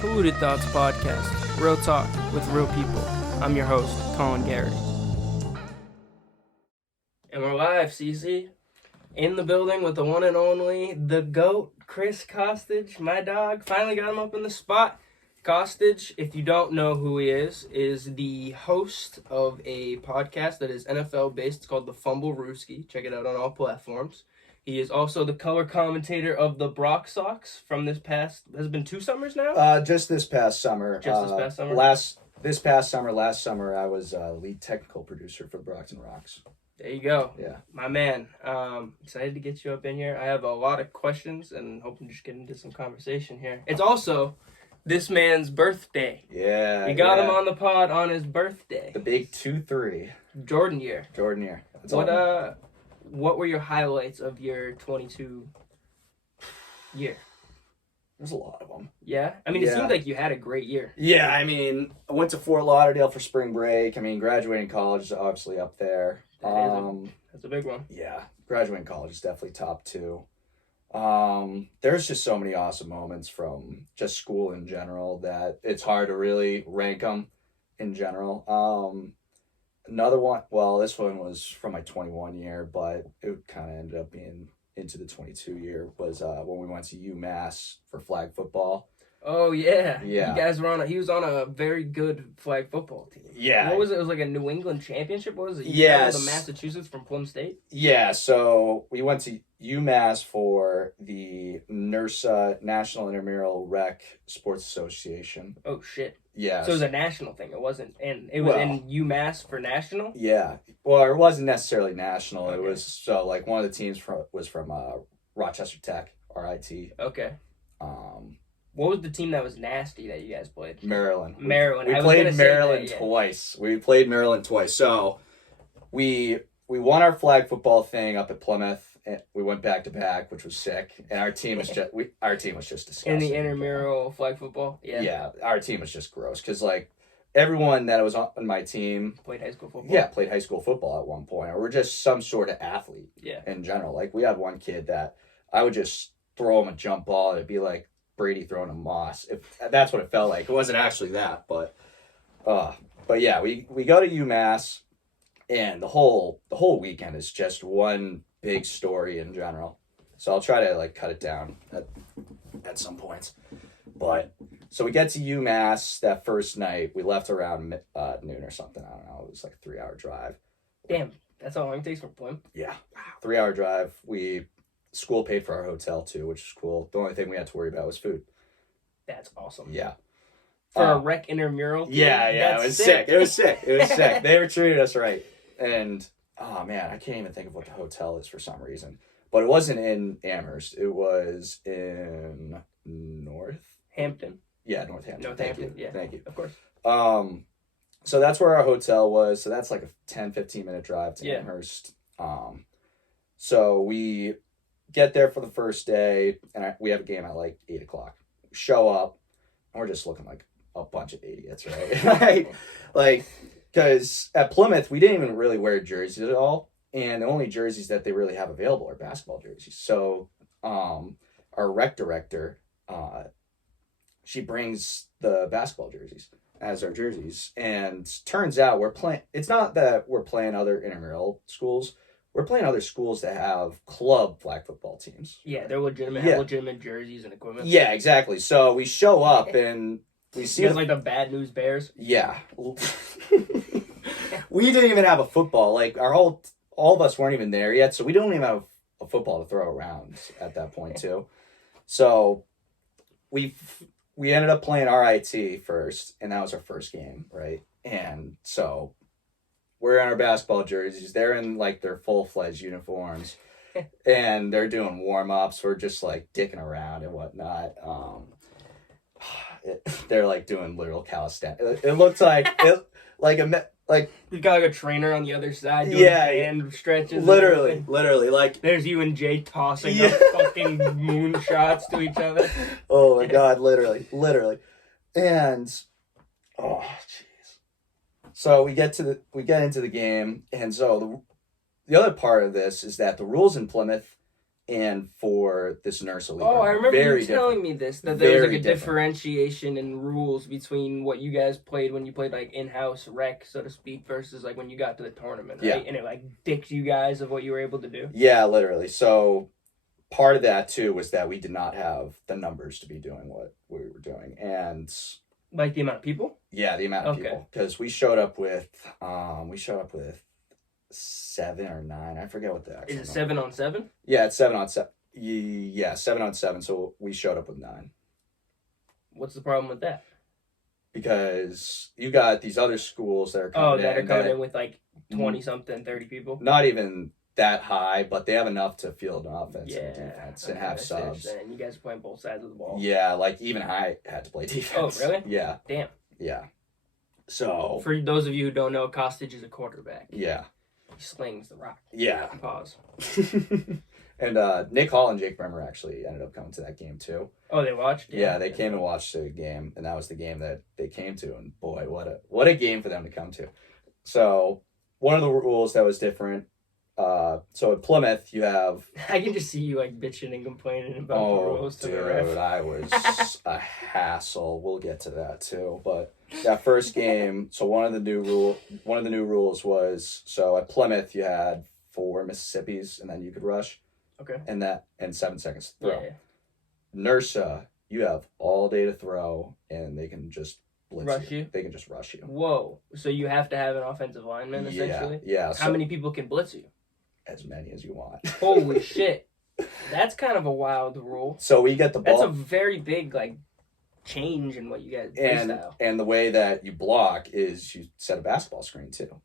Polluted Podcast, real talk with real people. I'm your host, Colin Garrity. And we're live, CC. In the building with the one and only, the GOAT, Chris Costich, my dog. Finally got him up in the spot. Costich, if you don't know who he is the host of a podcast that is NFL-based. It's called the Fumblerooski. Check it out on all platforms. He is also the color commentator of the Brockton Sox from this past, has it been 2 summers now? Just this past summer. Last summer, I was lead technical producer for Brockton Rox. There you go. Yeah. My man. Excited to get you up in here. I have a lot of questions and hoping to just get into some conversation here. It's also this man's birthday. Yeah. We got him on the pod on his birthday. The big 2-3. Jordan year. That's What were your highlights of your 22 year? There's a lot of them. Yeah? I mean, it seemed like you had a great year. Yeah, I mean, I went to Fort Lauderdale for spring break. I mean, graduating college is obviously up there. That's a big one. Yeah, graduating college is definitely top 2. There's just so many awesome moments from just school in general that it's hard to really rank them in general. Another one, well, this one was from my 21 year, but it kind of ended up being into the 22 year, was when we went to UMass for flag football. Oh, yeah. Yeah. You guys were he was on a very good flag football team. Yeah. What was it? It was like a New England championship? What was it? Yes. The Massachusetts from Plum State? Yeah, so we went to UMass for the NERSA, National Intramural Rec Sports Association. Oh, shit. Yeah. So it was a national thing. It wasn't, and it was in UMass for national? Yeah. Well, it wasn't necessarily national. Okay. It was, so like one of the teams was from Rochester Tech, RIT. Okay. What was the team that was nasty that you guys played? Maryland. Maryland. We played Maryland twice. We played Maryland twice. So we won our flag football thing up at Plymouth. And we went back to back, which was sick. And our team was just disgusting. In the intramural flag football? Yeah. Yeah, our team was just gross because like everyone that was on my team played high school football. Yeah, played high school football at one point, or we're just some sort of athlete. Yeah. In general, like we had one kid that I would just throw him a jump ball. It'd be like Brady throwing a moss. If that's what it felt like. It wasn't actually that, but yeah, we go to UMass, and the whole weekend is just one big story in general. So I'll try to like cut it down at some points. But so we get to UMass that first night. We left around noon or something. I don't know. It was like a 3-hour drive. Damn, that's how long it takes from Plymouth. Yeah, 3-hour drive. School paid for our hotel too, which is cool. The only thing we had to worry about was food. That's awesome. Yeah. For a rec intramural team? Yeah, it was sick. It was sick. They were treating us right. And oh man, I can't even think of what the hotel is for some reason. But it wasn't in Amherst. It was in Hampton. Yeah, Northampton. Thank you. Yeah. Thank you. Of course. So that's where our hotel was. So that's like a 10-15 minute drive to Amherst. So we get there for the first day, and we have a game at like 8 o'clock. Show up, and we're just looking like a bunch of idiots, right? like, because at Plymouth, we didn't even really wear jerseys at all, and the only jerseys that they really have available are basketball jerseys. So, our rec director, she brings the basketball jerseys as our jerseys, and turns out it's not that we're playing other intramural schools. We're playing other schools that have club flag football teams. Yeah, they're legitimate, have legitimate jerseys and equipment. Yeah, exactly. So we show up and we see... You guys like the Bad News Bears? Yeah. We didn't even have a football. Like, all of us weren't even there yet, so we don't even have a football to throw around at that point, too. So we ended up playing RIT first, and that was our first game, right? And so... we're in our basketball jerseys. They're in like their full-fledged uniforms, and they're doing warm-ups. We're just like dicking around and whatnot. They're like doing literal calisthenics. It looks like you got like a trainer on the other side doing hand stretches. Literally, like there's you and Jay tossing up fucking moonshots to each other. Oh my god, literally, and oh. So we get into the game, and so the other part of this is that the rules in Plymouth and for this nurse elite. Oh, I remember you telling me this, that there was like a differentiation in rules between what you guys played when you played like in-house rec, so to speak, versus like when you got to the tournament, right? Yeah. And it like dicked you guys of what you were able to do? Yeah, literally. So part of that too was that we did not have the numbers to be doing what we were doing. And like the amount of people? Yeah, the amount of people. Because we showed up with 7 or 9. I forget what the actual. Is it 7 on 7? Yeah, it's 7 on 7. Yeah, 7 on 7. So we showed up with 9. What's the problem with that? Because you got these other schools that are coming in with like 20 something, 30 people. Not even that high, but they have enough to field an offense and defense and have subs. And you guys are playing both sides of the ball. Yeah, like even I had to play defense. Oh, really? Yeah. Damn. Yeah. So for those of you who don't know, Costich is a quarterback. Yeah. He slings the rock. Yeah. Pause. And Nick Hall and Jake Bremer actually ended up coming to that game too. Oh, they watched? Yeah, they came and watched the game, and that was the game that they came to. And boy, what a game for them to come to. So one of the rules that was different. So at Plymouth, you have. I can just see you like bitching and complaining about the rules to the ref. I was a hassle. We'll get to that too. But that first game, so one of the new rules was, so at Plymouth you had 4 Mississippis and then you could rush. Okay. And 7 seconds to throw. Yeah. NRSA, you have all day to throw, and they can just blitz you. They can just rush you. Whoa! So you have to have an offensive lineman essentially. Yeah. How many people can blitz you? As many as you want. Holy shit! That's kind of a wild rule. So we get the ball. That's a very big like change in what you guys play style. And the way that you block is you set a basketball screen too.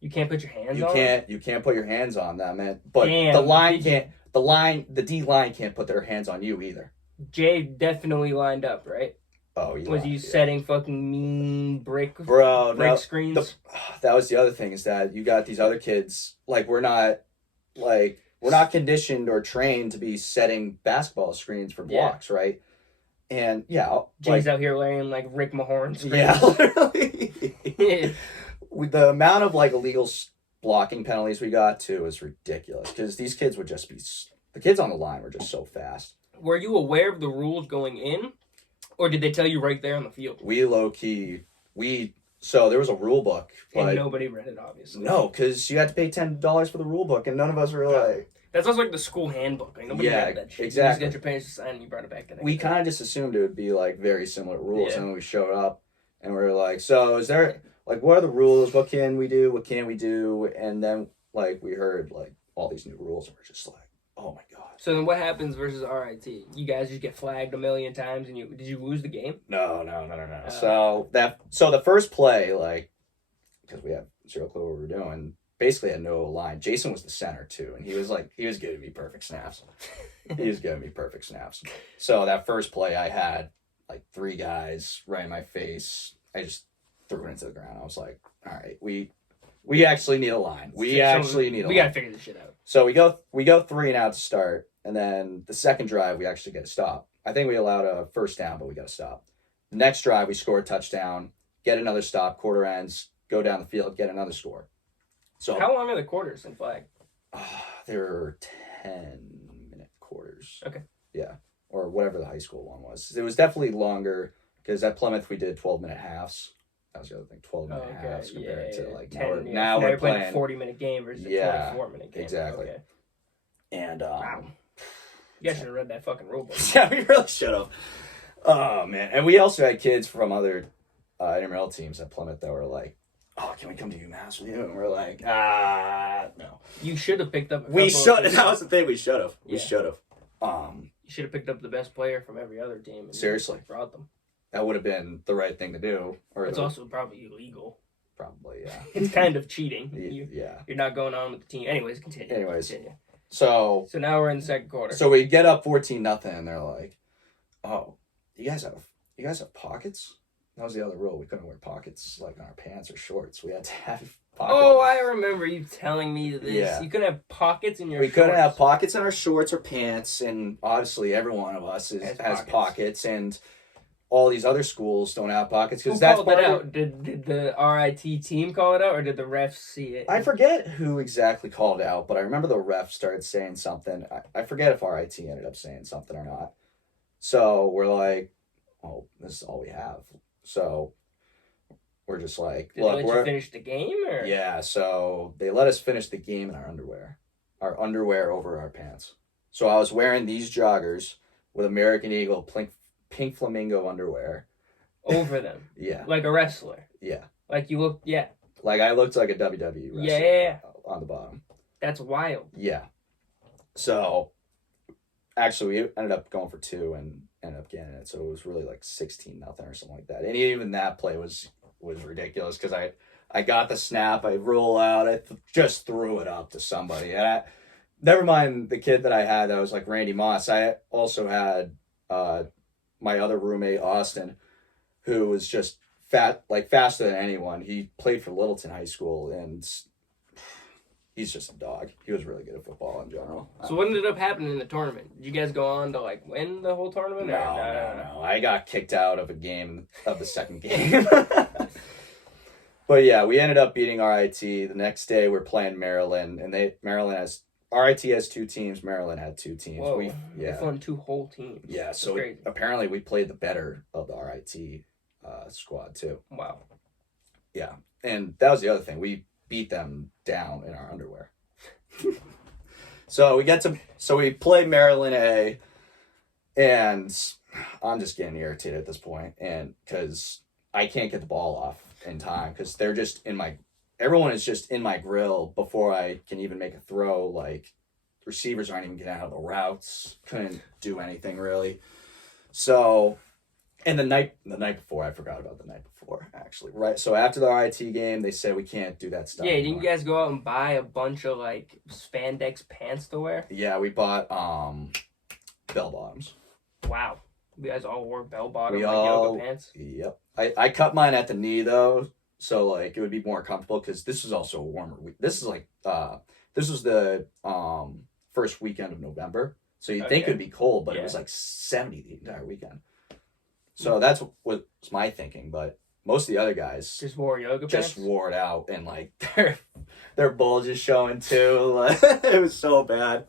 You can't put your hands on. You can't put your hands on them, man. But the D line can't put their hands on you either. Jay definitely lined up, right? Oh, was he setting fucking mean brick screens? That was the other thing, is that you got these other kids, like we're not conditioned or trained to be setting basketball screens for blocks, right? And Jay's out here wearing like Rick Mahorn screens. Yeah, literally. With the amount of like illegal blocking penalties we got too is ridiculous, because these kids would just be, the kids on the line were just so fast. Were you aware of the rules going in? Or did they tell you right there on the field? We low-key, so there was a rule book. And nobody read it, obviously. No, because you had to pay $10 for the rule book, and none of us were like... That's also like the school handbook. Like, nobody read that shit. Exactly. You just got your parents to sign and you brought it back the next day. Kind of just assumed it would be like very similar rules, and then we showed up, and we were like, so is there, like, what are the rules? What can we do? What can't we do? And then, like, we heard, like, all these new rules, and we're just like, oh my god. So then what happens versus RIT? You guys just get flagged a million times, and did you lose the game? No. So the first play, like, because we have zero clue what we were doing, basically had no line. Jason was the center too, and he was giving me perfect snaps. So that first play, I had like 3 guys right in my face. I just threw it into the ground. I was like, all right, we actually need a line. We gotta figure this shit out. So we go 3 and out to start, and then the second drive we actually get a stop. I think we allowed a first down, but we got a stop. The next drive we score a touchdown, get another stop, quarter ends, go down the field, get another score. So how long are the quarters in flag? They're 10-minute quarters. Okay. Yeah, or whatever the high school one was. It was definitely longer, because at Plymouth we did 12-minute halves. That was the other thing, 12-minute halves compared to like 10. Now we're playing a 40-minute game versus a 24-minute game. Exactly. Okay. And wow. You guys should have read that fucking rule book. Yeah, we really should have. Oh man, and we also had kids from other intramural teams at Plymouth that were like, "Oh, can we come to UMass with you?" And we're like, no. You should have picked up. We should. That was the thing. We should have. Yeah. We should have. You should have picked up the best player from every other team. And seriously, brought them. That would have been the right thing to do. Or it's also probably illegal. Probably, yeah. It's kind of cheating. You're not going on with the team. Anyways, continue. So now we're in the second quarter. So we get up 14-0, and they're like, "Oh, you guys have pockets?" That was the other rule. We couldn't wear pockets like on our pants or shorts. We had to have pockets. Oh, I remember you telling me this. Yeah. You couldn't have pockets in your shorts. We couldn't have pockets in our shorts or pants, and obviously every one of us has pockets. And all these other schools don't have pockets because Who that's called part it of out? Did the RIT team call it out, or did the refs see it? I forget who exactly called it out, but I remember the ref started saying something. I forget if RIT ended up saying something or not. So we're like, oh, this is all we have. So we're just like, Did they let you finish the game? Or? Yeah, so they let us finish the game in our underwear over our pants. So I was wearing these joggers with American Eagle pink flamingo underwear. Over them? Yeah. Like a wrestler? Yeah. Like you look, yeah. Like I looked like a WWE wrestler. Yeah. On the bottom. That's wild. Yeah. So, actually, we ended up going for 2 and ended up getting it. So it was really like 16-0 or something like that. And even that play was ridiculous because I got the snap, I roll out, I just threw it up to somebody. And never mind the kid that I had that was like Randy Moss. I also had my other roommate, Austin, who was just faster than anyone. He played for Littleton High School, and he's just a dog. He was really good at football in general. So what ended up happening in the tournament? Did you guys go on to like win the whole tournament? No. I got kicked out of the second game. But yeah, we ended up beating RIT. The next day we're playing Maryland, and RIT has 2 teams. Maryland had 2 teams. Whoa, they won 2 whole teams. Yeah, so apparently we played the better of the RIT squad too. Wow. Yeah, and that was the other thing. We beat them down in our underwear. So we play Maryland A, and I'm just getting irritated at this point, and because I can't get the ball off in time because they're just everyone is just in my grill before I can even make a throw. Like, receivers aren't even getting out of the routes. Couldn't do anything really. So, and the night before, I forgot about the night before actually. Right. So after the RIT game, they said we can't do that stuff. Yeah, anymore. didn't you guys go out and buy a bunch of like spandex pants to wear? Yeah, we bought bell bottoms. Wow. You guys all wore bell bottom yoga pants? Yep. I cut mine at the knee though, so like it would be more comfortable because this is also a warmer week. This is like this was the first weekend of November, so you'd think it would be cold, but it was like 70 the entire weekend. So that's what was my thinking, but most of the other guys just wore yoga pants. Just wore it out, and like their bulges showing too. Like, it was so bad.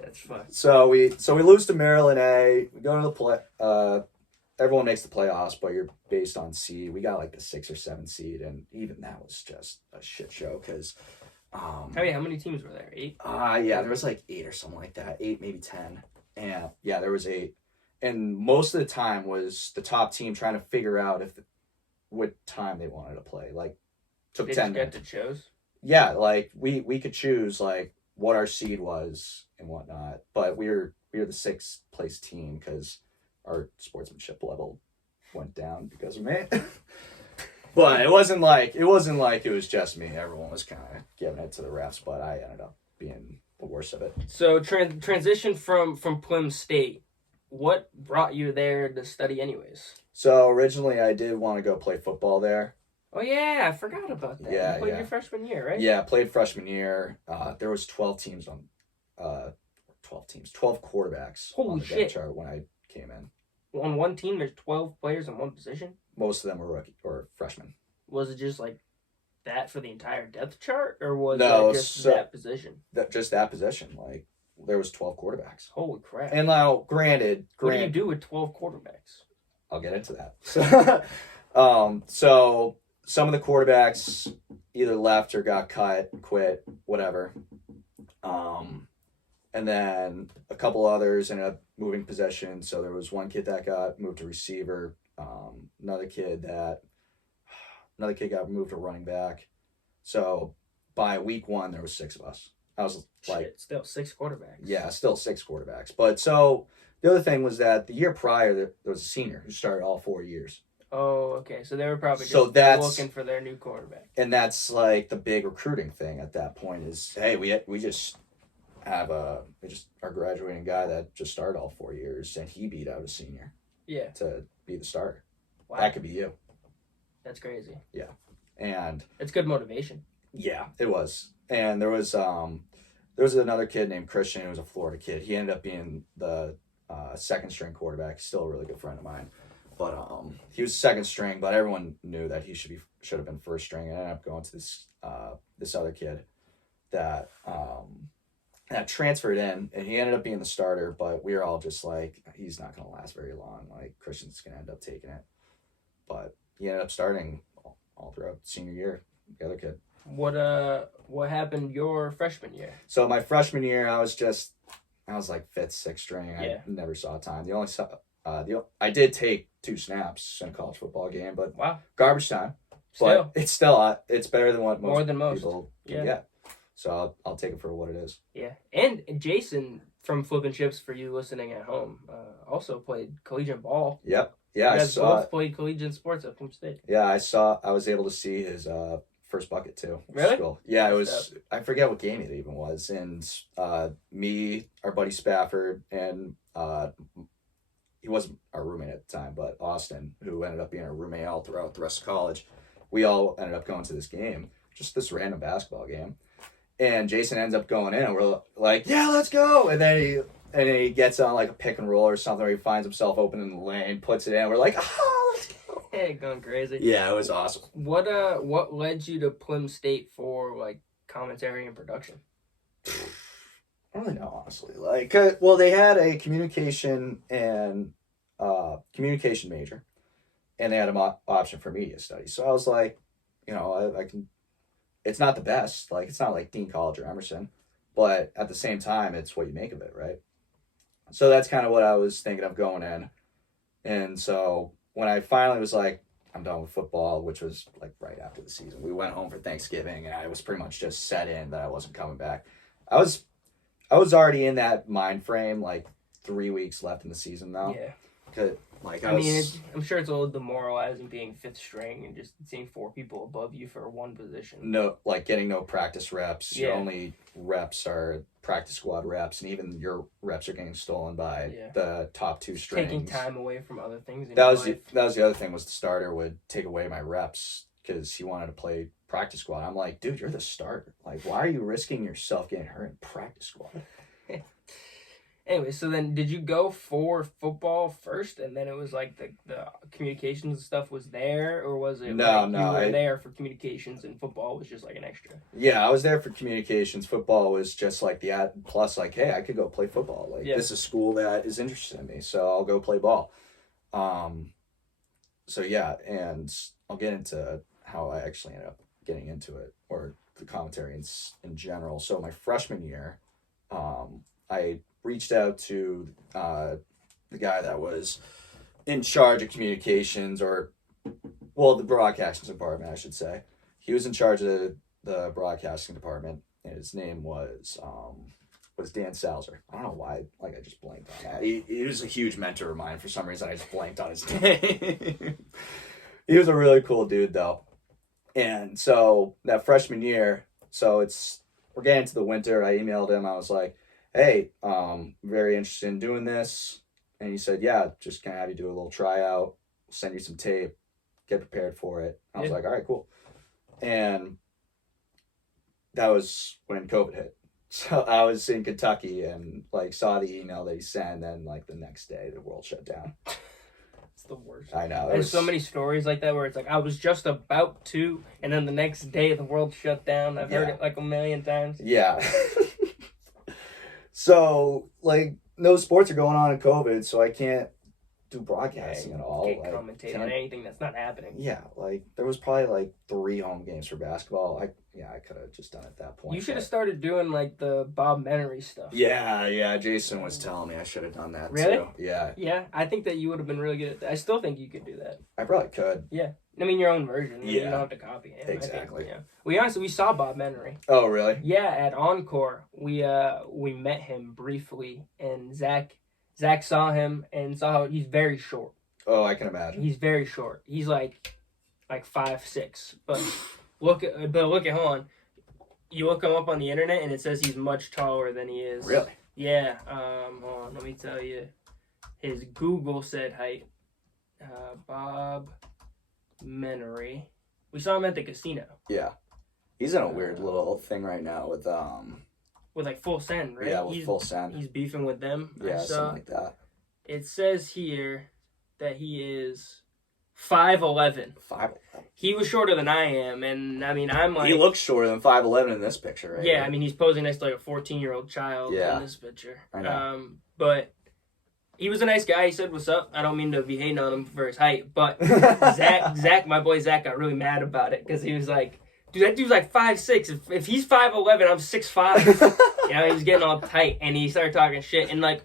That's fun. So we lose to Maryland A. We go to the play. Everyone makes the playoffs, but you're based on seed. We got like the 6 or 7 seed, and even that was just a shit show because. How many teams were there? 8? Yeah, there was like 8 or something like that. 8, maybe 10. And yeah, there was 8. And most of the time was the top team trying to figure out what time they wanted to play. Like, took 10 minutes. Get to choose? Yeah, like we could choose like what our seed was and whatnot, but we were the 6th place team because our sportsmanship level went down because of me. But it wasn't like it was just me. Everyone was kind of giving it to the refs, but I ended up being the worst of it. So transition from Plym State. What brought you there to study anyways? So originally I did want to go play football there. Oh yeah, I forgot about that. Yeah, you played your freshman year, right? Yeah, played freshman year. There was 12 teams on 12 quarterbacks on the depth chart when I came in. On one team, there's 12 players in one position? Most of them were rookie or freshmen. Was it just like that for the entire depth chart, or was it just that position? Just that position. Like, there was 12 quarterbacks. Holy crap. And now, granted... What do you do with 12 quarterbacks? I'll get into that. So some of the quarterbacks either left or got cut, quit, whatever. And then a couple others ended up moving positions. So there was one kid that got moved to receiver. Another kid got moved to running back. So by week 1, there was 6 of us. I was like, still 6 quarterbacks. Yeah, still 6 quarterbacks. But so the other thing was that the year prior, there was a senior who started all 4 years. Oh, okay. So they were probably just looking for their new quarterback. And that's like the big recruiting thing at that point is, hey, we just have our graduating guy that just started all 4 years, and he beat out a senior. Yeah. To be the starter. Wow. That could be you. That's crazy. Yeah. And it's good motivation. Yeah, it was. And there was another kid named Christian who was a Florida kid. He ended up being the second string quarterback, still a really good friend of mine. But he was second string, but everyone knew that he should have been first string. And I ended up going to this other kid that transferred in, and he ended up being the starter. But we were all just like, he's not going to last very long. Like, Christian's going to end up taking it. But he ended up starting all throughout senior year. The other kid. What happened your freshman year? So my freshman year, I was like fifth, sixth string. Yeah. I never saw time. I did take 2 snaps in a college football game, but wow, garbage time. But it's better than what most people can get. So I'll take it for what it is. Yeah, and Jason from Flippin' Chips, for you listening at home, also played collegiate ball. Yep. Yeah, you guys both played collegiate sports at Plum State. Yeah, I was able to see his first bucket too. Really? Cool. Yeah, it was. I forget what game it even was, and me, our buddy Spafford, and he wasn't our roommate at the time, but Austin, who ended up being our roommate all throughout the rest of college, we all ended up going to this game, just this random basketball game, and Jason ends up going in, and we're like, yeah, let's go, and then he gets on like a pick and roll or something, where he finds himself open in the lane, puts it in, we're like, oh, let's go. Hey, going crazy. Yeah, it was awesome. What led you to Plum State for like commentary and production? I don't really know, honestly. Like, well, they had a communication major, and they had an option for media studies. So I was like, I can. It's not the best. Like, it's not like Dean College or Emerson, but at the same time, it's what you make of it, right? So that's kind of what I was thinking of going in. And so when I finally was like, I'm done with football, which was like right after the season, we went home for Thanksgiving, and I was pretty much just set in that I wasn't coming back. I was already in that mind frame, like 3 weeks left in the season though. Yeah. I'm sure it's a little demoralizing being fifth string and just seeing 4 people above you for one position. No, like getting no practice reps. Yeah. Your only reps are practice squad reps, and even your reps are getting stolen by the top 2 strings. Taking time away from other things. That was the other thing, was the starter would take away my reps because he wanted to play practice squad. I'm like, dude, you're the starter. Like, why are you risking yourself getting hurt in practice squad? Anyway, so then did you go for football first, and then it was like the communications stuff was there, or was it you were there for communications and football was just like an extra? Yeah, I was there for communications. Football was just like the add plus, like, hey, I could go play football. Like, this is a school that is interested in me, so I'll go play ball. So yeah, and I'll get into how I actually ended up getting into it, or the commentary in general. So my freshman year, I reached out to the guy that was in charge of communications, or, well, the broadcasting department, I should say. He was in charge of the broadcasting department, and his name was Dan Salzer. I don't know why, like, I just blanked on that. He was a huge mentor of mine. For some reason, I just blanked on his name. He was a really cool dude, though. And so that freshman year, we're getting to the winter. I emailed him. I was like, hey, very interested in doing this. And he said, yeah, just kind of have you do a little tryout, send you some tape, get prepared for it. I was like, all right, cool. And that was when COVID hit. So I was in Kentucky and like saw the email that he sent, and then like the next day the world shut down. It's the worst. I know. There's so many stories like that where it's like, I was just about to, and then the next day the world shut down. I've heard it like a million times. Yeah. So, like, no sports are going on in COVID, so I can't do broadcasting at all. Can't commentate on anything that's not happening. Yeah, like, there was probably, like, 3 home games for basketball. I could have just done it at that point. You should have started doing, like, the Bob Menery stuff. Yeah, Jason was telling me I should have done that, really? Too. Yeah. Yeah, I think that you would have been really good at that. I still think you could do that. I probably could. Yeah. I mean, your own version. Yeah. You don't have to copy him. Exactly. We saw Bob Menery. Oh, really? Yeah, at Encore. We met him briefly, and Zach saw him and saw how he's very short. Oh, I can imagine. He's very short. He's like 5'6". But hold on. You look him up on the internet, and it says he's much taller than he is. Really? Yeah. Hold on, let me tell you. His Google said height. Bob Menery. We saw him at the casino. Yeah. He's in a weird little thing right now with like Full Send, right? Yeah, with Full Send. He's beefing with them. Yeah, something like that. It says here that he is 5'11". 5'11". He was shorter than I am, and I mean, I'm like... He looks shorter than 5'11" in this picture, right? Yeah, I mean, he's posing next to like a 14-year-old child in this picture. I know. But he was a nice guy. He said, "What's up?" I don't mean to be hating on him for his height, but Zach, my boy Zach, got really mad about it because he was like, "Dude, that dude's like 5'6". If he's 5'11", I'm 6'5". You know, he was getting all tight, and he started talking shit, and like,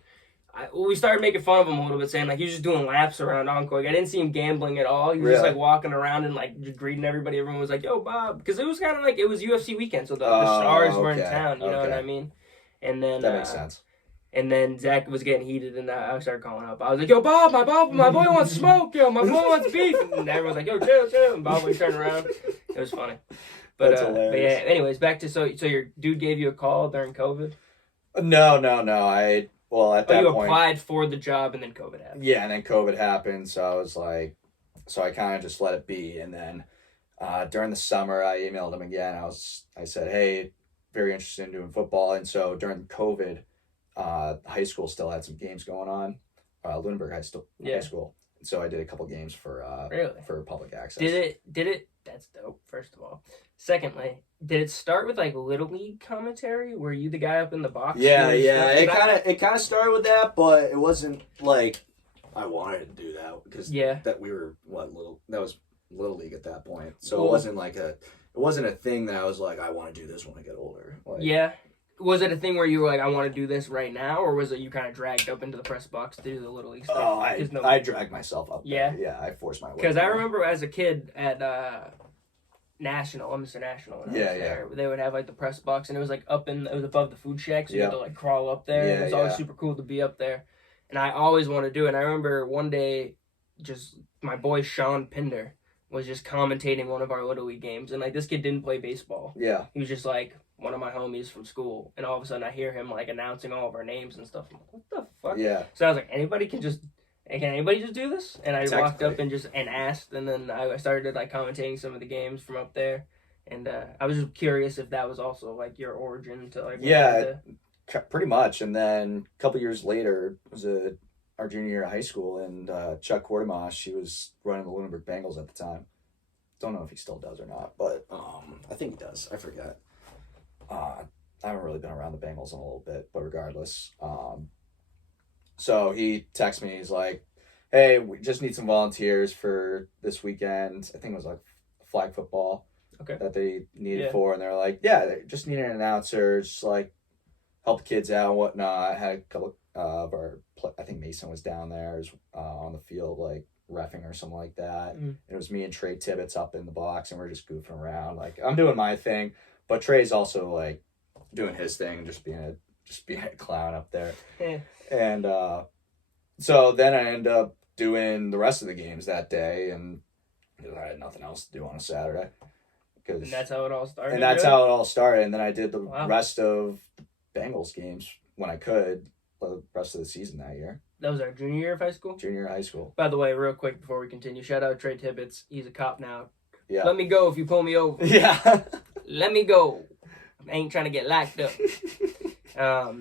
we started making fun of him a little bit, saying like he was just doing laps around Encore. Like, I didn't see him gambling at all. He was just like walking around and like just greeting everybody. Everyone was like, "Yo, Bob," because it was kind of like it was UFC weekend, so the stars were in town. You know what I mean? And then that makes sense. And then Zach was getting heated, and I started calling up. I was like, "Yo, Bob, my boy wants smoke. Yo, my boy wants beef." And everyone's like, "Yo, chill." And Bob would turn around. It was funny. But yeah. Anyways, back to so your dude gave you a call during COVID? No. At that point, you applied for the job, and then COVID happened. Yeah, and then COVID happened, so I was like, I kind of just let it be, and then during the summer, I emailed him again. I said, "Hey, very interested in doing football," and so during COVID. High school still had some games going on. Lunenburg High School. And so I did a couple games for public access. Did it? That's dope. First of all. Secondly, did it start with like Little League commentary? Were you the guy up in the box? Yeah. It kind of started with that, but it wasn't like I wanted to do that because that we were that was Little League at that point. So it wasn't a thing that I was like I want to do this when I get older. Yeah. Was it a thing where you were like, I want to do this right now, or was it you kind of dragged up into the press box to do the Little League stuff? Oh, I dragged myself up there. Yeah? Yeah, I forced my way. Because I remember as a kid at National, Mr. National, they would have like the press box, and it was like it was above the food shack, so you had to like crawl up there. Yeah, it was always super cool to be up there. And I always wanted to do it. And I remember one day, just my boy Sean Pinder was just commentating one of our Little League games, and like this kid didn't play baseball. Yeah. He was just like one of my homies from school, and all of a sudden I hear him like announcing all of our names and stuff. I'm like, what the fuck? Yeah. So I was like, can anybody just do this? And I walked up and asked, and then I started like commentating some of the games from up there, and I was just curious if that was also like your origin to like pretty much. And then a couple years later, it was our junior year of high school, and Chuck Quartermash, he was running the Lunenburg Bengals at the time. Don't know if he still does or not, but I think he does. I forget. I haven't really been around the Bengals in a little bit, but regardless. So he texts me, he's like, "Hey, we just need some volunteers for this weekend." I think it was like flag football that they needed for, and they're like, "Yeah, they just need an announcer, just like help the kids out and whatnot." I had a couple of I think Mason was down there on the field, like reffing or something like that. And it was me and Trey Tibbetts up in the box, and we're just goofing around. Like, I'm doing my thing. But Trey's also like doing his thing, just being a clown up there. And so then I end up doing the rest of the games that day, and I had nothing else to do on a Saturday. And that's how it all started. And that's how it all started. And then I did the rest of the Bengals games when I could, the rest of the season that year. That was our junior year of high school? Junior year of high school. By the way, real quick before we continue, shout out Trey Tibbetts. He's a cop now. Yeah. Let me go if you pull me over. Yeah. Let me go. I ain't trying to get locked up.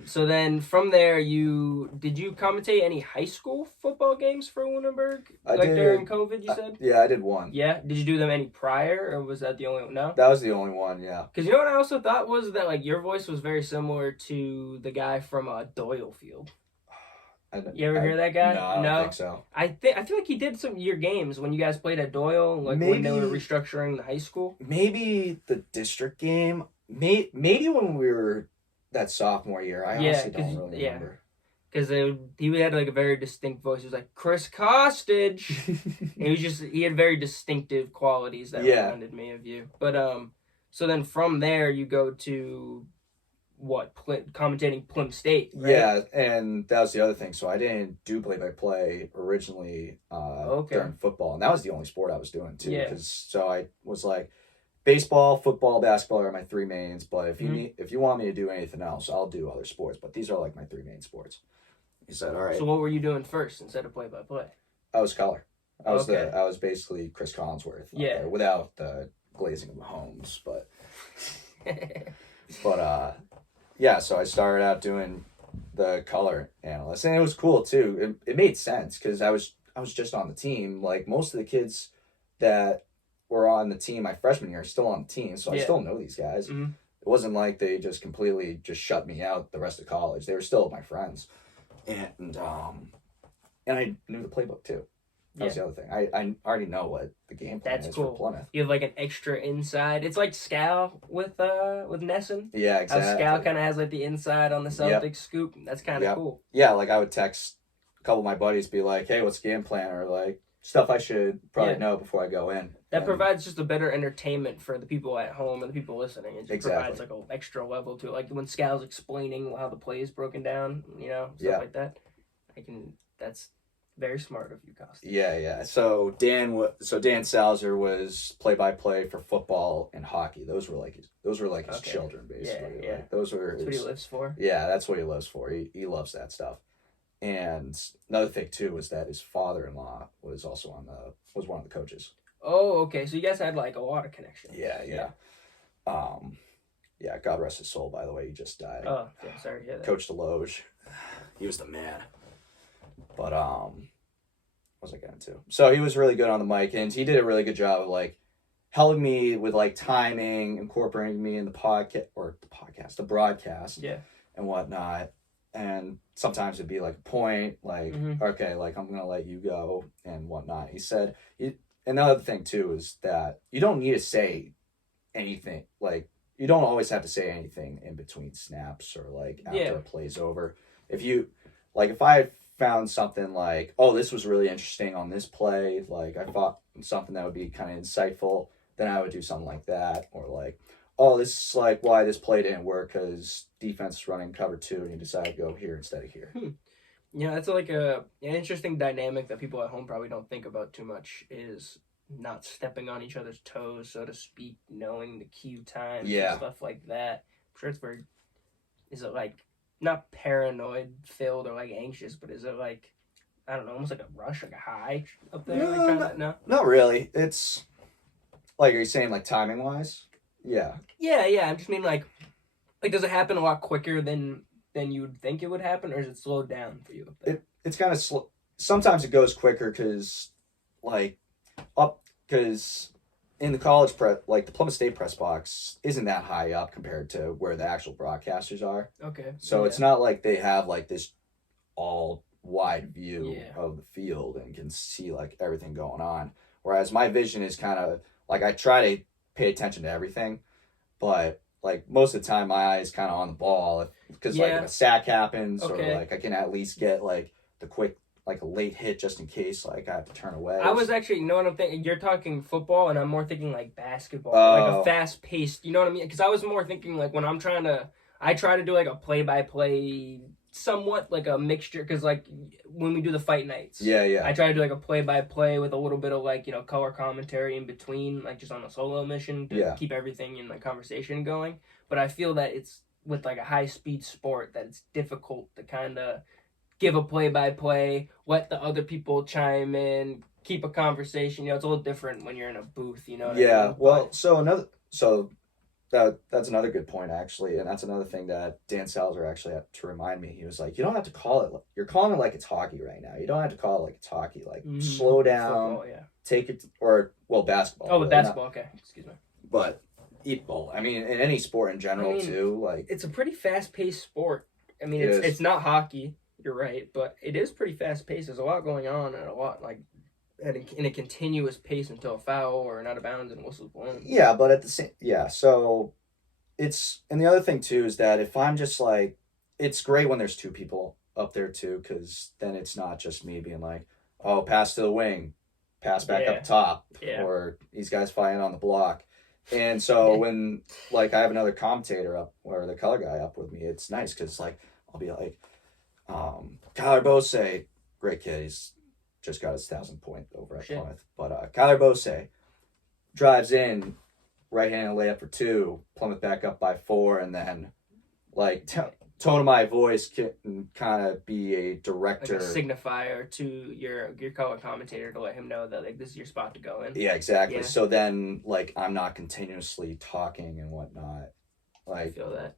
So then from there, did you commentate any high school football games for Lunenburg? During COVID, you said? Yeah, I did one. Yeah? Did you do them any prior, or was that the only one? No? That was the only one, yeah. Because you know what I also thought was that like your voice was very similar to the guy from Doyle Field. You ever hear that guy? No, I don't think so. I feel like he did some of your games when you guys played at Doyle, like when they were restructuring the high school. Maybe the district game. Maybe when we were that sophomore year. I honestly don't really remember. Because he had like a very distinct voice. He was like Chris Costich. And he had very distinctive qualities that reminded me of you. But so then from there you go to commentating Plymouth State, right? Yeah, and that was the other thing. So I didn't do play-by-play originally during football, and that was the only sport I was doing too. Yeah. So I was like, baseball, football, basketball are my three mains. But if you want me to do anything else, I'll do other sports. But these are like my three main sports. He said, "All right." So what were you doing first instead of play-by-play? I was color. I was basically Chris Collinsworth. Yeah. Without the glazing of Mahomes, but yeah, so I started out doing the color analyst, and it was cool too. It made sense because I was I was just on the team. Like, most of the kids that were on the team my freshman year are still on the team, so I still know these guys. Mm-hmm. It wasn't like they just completely just shut me out the rest of college. They were still my friends. And I knew the playbook, too. That was the other thing. I already know what the game plan is for Plymouth. You have like an extra inside. It's like Scal with Nesson. Yeah, exactly. How Scal kind of has like the inside on the Celtics scoop. That's kind of cool. Yeah, like I would text a couple of my buddies, be like, "Hey, what's the game plan?" Or like stuff I should probably know before I go in. That provides just a better entertainment for the people at home and the people listening. It just provides like an extra level to it. Like when Scal's explaining how the play is broken down, stuff like that. That's very smart of you, Costich. Yeah. So Dan Salzer was play-by-play for football and hockey. Those were like his children, basically. Yeah. Like, that's what he lives for. Yeah, that's what he lives for. He loves that stuff. And another thing too was that his father-in-law was also was one of the coaches. Oh, okay. So you guys had like a lot of connections. Yeah. God rest his soul, by the way. He just died. Oh, yeah, sorry to hear that. Coach Deloge. He was the man. But, what was I getting to? So he was really good on the mic, and he did a really good job of, like, helping me with, like, timing, incorporating me in the broadcast. Yeah. And whatnot. And sometimes it'd be, like, a point, like, okay, like, I'm going to let you go and whatnot. He said, another thing, too, is that you don't need to say anything. Like, you don't always have to say anything in between snaps or, like, after a play's over. If I found something like, oh, this was really interesting on this play, like, I thought something that would be kind of insightful, then I would do something like that. Or, like, oh, this is, like, why this play didn't work, because defense is running cover 2, and you decided to go here instead of here. Yeah, that's like an interesting dynamic that people at home probably don't think about too much, is not stepping on each other's toes, so to speak, knowing the cue times and stuff like that. I'm sure it's very... Is it, like, not paranoid filled or like anxious, but is it like, I don't know, almost like a rush, like a high up there? No, not really. It's like, are you saying like timing wise? Yeah. I just mean like does it happen a lot quicker than you would think it would happen, or is it slowed down for you up there? It's kind of slow. Sometimes it goes quicker because in the college press, like the Plymouth State press box isn't that high up compared to where the actual broadcasters are. Okay. So it's not like they have like this all wide view of the field and can see like everything going on. Whereas my vision is kind of like, I try to pay attention to everything, but like most of the time my eye is kind of on the ball because like if a sack happens or like I can at least get like the quick, like a late hit just in case like I have to turn away. I was actually, you know what I'm thinking? You're talking football, and I'm more thinking like basketball, like a fast paced. You know what I mean? Because I was more thinking like when I try to do like a play by play, somewhat like a mixture. Because like when we do the fight nights, I try to do like a play by play with a little bit of like color commentary in between, like just on a solo mission to keep everything in the conversation going. But I feel that it's with like a high speed sport that it's difficult to kind of give a play-by-play, let the other people chime in, keep a conversation. It's a little different when you're in a booth, what I mean? Well, that's another good point, actually, and that's another thing that Dan Salzer actually had to remind me. He was like, you don't have to call it, you're calling it like it's hockey right now. You don't have to call it like it's hockey. Like, slow down, take it, basketball. Oh, basketball, okay. Excuse me. But, I mean, in any sport in general, too, like... It's a pretty fast-paced sport. I mean, it's not hockey. You're right, but it is pretty fast paced. There's a lot going on and a lot like in a continuous pace until a foul or an out of bounds and whistle's blown. Yeah, but at the same so it's, and the other thing too is that if I'm just like, it's great when there's two people up there too, because then it's not just me being like, oh, pass to the wing, pass back up top, or these guys fighting on the block. And so when like I have another commentator up or the color guy up with me, it's nice because like I'll be like, Kyler Bose, great kid. He's just got his 1,000th point over at Plymouth. But Kyler Bose drives in, right-handed layup for 2, Plymouth back up by 4, and then like tone of my voice can kind of be a director, like a signifier to your color commentator to let him know that like this is your spot to go in. Yeah, exactly. Yeah. So then like I'm not continuously talking and whatnot. Like, I feel that.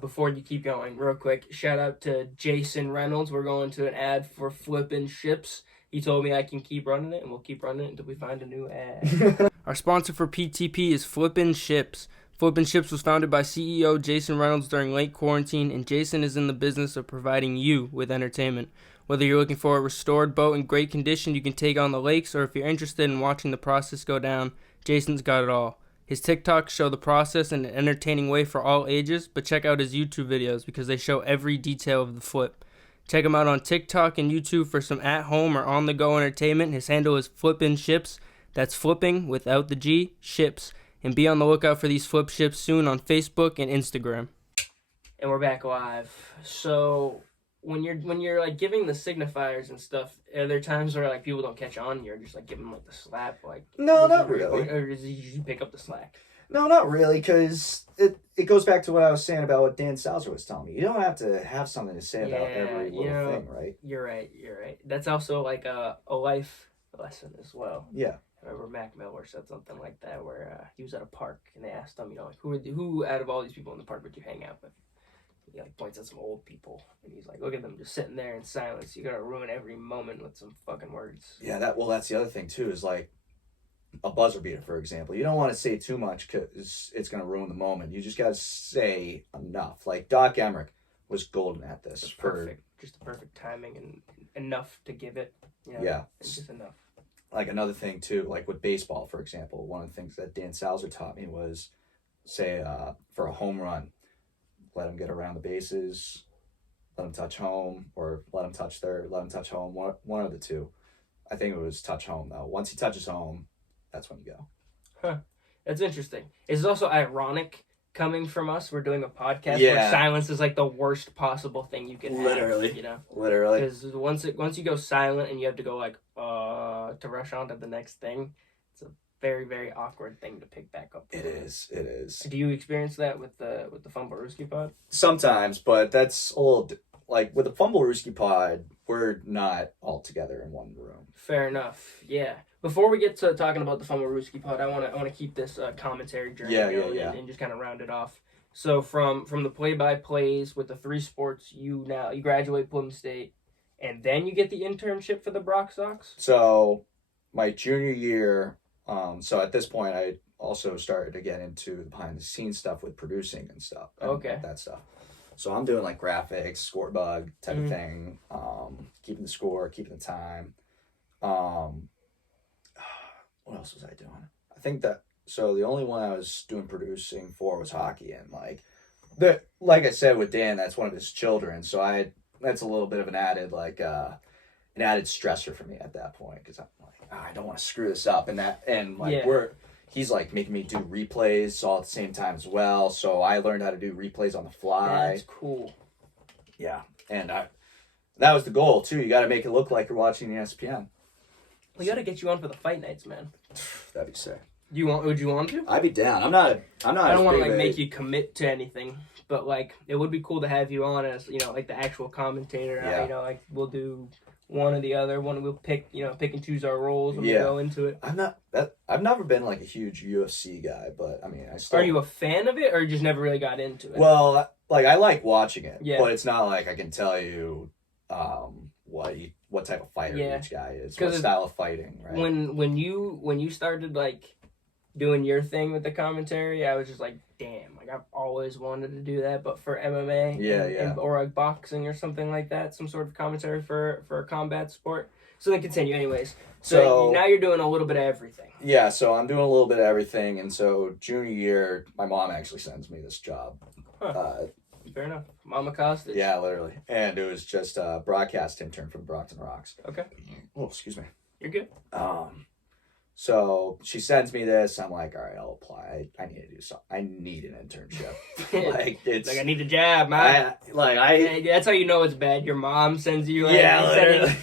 Before you keep going, real quick, shout out to Jason Reynolds. We're going to an ad for Flippin' Ships. he told me I can keep running it, and we'll keep running it until we find a new ad. Our sponsor for PTP is Flippin' Ships. Flippin' Ships was founded by CEO Jason Reynolds during late quarantine, and Jason is in the business of providing you with entertainment. Whether you're looking for a restored boat in great condition you can take on the lakes, or if you're interested in watching the process go down, Jason's got it all. His TikToks show the process in an entertaining way for all ages, but check out his YouTube videos because they show every detail of the flip. Check him out on TikTok and YouTube for some at-home or on-the-go entertainment. His handle is Flippin' Ships. That's flipping without the G, ships. And be on the lookout for these flip ships soon on Facebook and Instagram. And we're back live. So when you're like giving the signifiers and stuff, are there times where like people don't catch on? You're just like giving them like the slap, like no, not really. Or does you pick up the slack? No, not really, because it goes back to what I was saying about what Dan Salzer was telling me. You don't have to have something to say about every little thing, right? You're right. That's also like a life lesson as well. Yeah. I remember Mac Miller said something like that where he was at a park and they asked him, like, who out of all these people in the park would you hang out with? He like points at some old people and he's like, look at them just sitting there in silence. You gotta ruin every moment with some fucking words. Yeah, that's the other thing too, is like a buzzer beater, for example. You don't want to say too much because it's gonna ruin the moment. You just gotta say enough. Like Doc Emmerich was golden at this. Perfect. Just the perfect timing and enough to give it. Yeah. It's just enough. Like another thing too, like with baseball, for example, one of the things that Dan Salzer taught me was, say, for a home run, let him get around the bases, let him touch home, or let him touch third, let him touch home, one of the two. I think it was touch home, though. Once he touches home, that's when you go. Huh. That's interesting. It's also ironic coming from us. We're doing a podcast where silence is like the worst possible thing you can literally have, you know? Literally. Because once you go silent and you have to go like, to rush on to the next thing, it's a very, very awkward thing to pick back up. It is. Do you experience that with the Fumblerooski Pod? Sometimes, but that's a little, like with the Fumblerooski Pod, we're not all together in one room. Fair enough. Yeah. Before we get to talking about the Fumblerooski Pod, I want to keep this commentary journey going and just kind of round it off. So from the play-by-plays with the 3 sports, you graduate Plymouth State, and then you get the internship for the Brockton Sox? So my junior year, so at this point I also started to get into the behind-the-scenes stuff with producing and stuff. Okay. That stuff. So I'm doing like graphics, score bug type of thing, keeping the score, keeping the time. What else was I doing? I think so the only one I was doing producing for was hockey, and like I said with Dan, that's one of his children, so that's a little bit of an added stressor for me at that point, because I'm like, I don't want to screw this up, he's like making me do replays all at the same time as well, so I learned how to do replays on the fly. That's cool. Yeah, and that was the goal too. You got to make it look like you're watching ESPN. We got to get you on for the fight nights, man. That'd be sick. Would you want to? I'd be down. I'm not. I don't want to make you commit to anything, but like it would be cool to have you on as like the actual commentator. Yeah. Like we'll do one or the other. We'll pick and choose our roles when we go into it. I've never been like a huge UFC guy, but I mean, I still. Are you a fan of it, or you just never really got into it? Well, like I like watching it, but it's not like I can tell you what type of fighter each guy is, what style of fighting, right? When you started like doing your thing with the commentary, I was just like, damn, like I've always wanted to do that, but for MMA, or like boxing or something like that, some sort of commentary for a combat sport. So then continue, anyways. So now you're doing a little bit of everything. Yeah, so I'm doing a little bit of everything, and so junior year, my mom actually sends me this job. Huh. Fair enough. Mama Costich. Yeah, literally. And it was just a broadcast intern from Brockton Rox. Okay. Oh, excuse me. You're good. So she sends me this. I'm like, all right, I'll apply. I need to do something. I need an internship. It's like I need a job, man. That's how you know it's bad. Your mom sends you. Literally.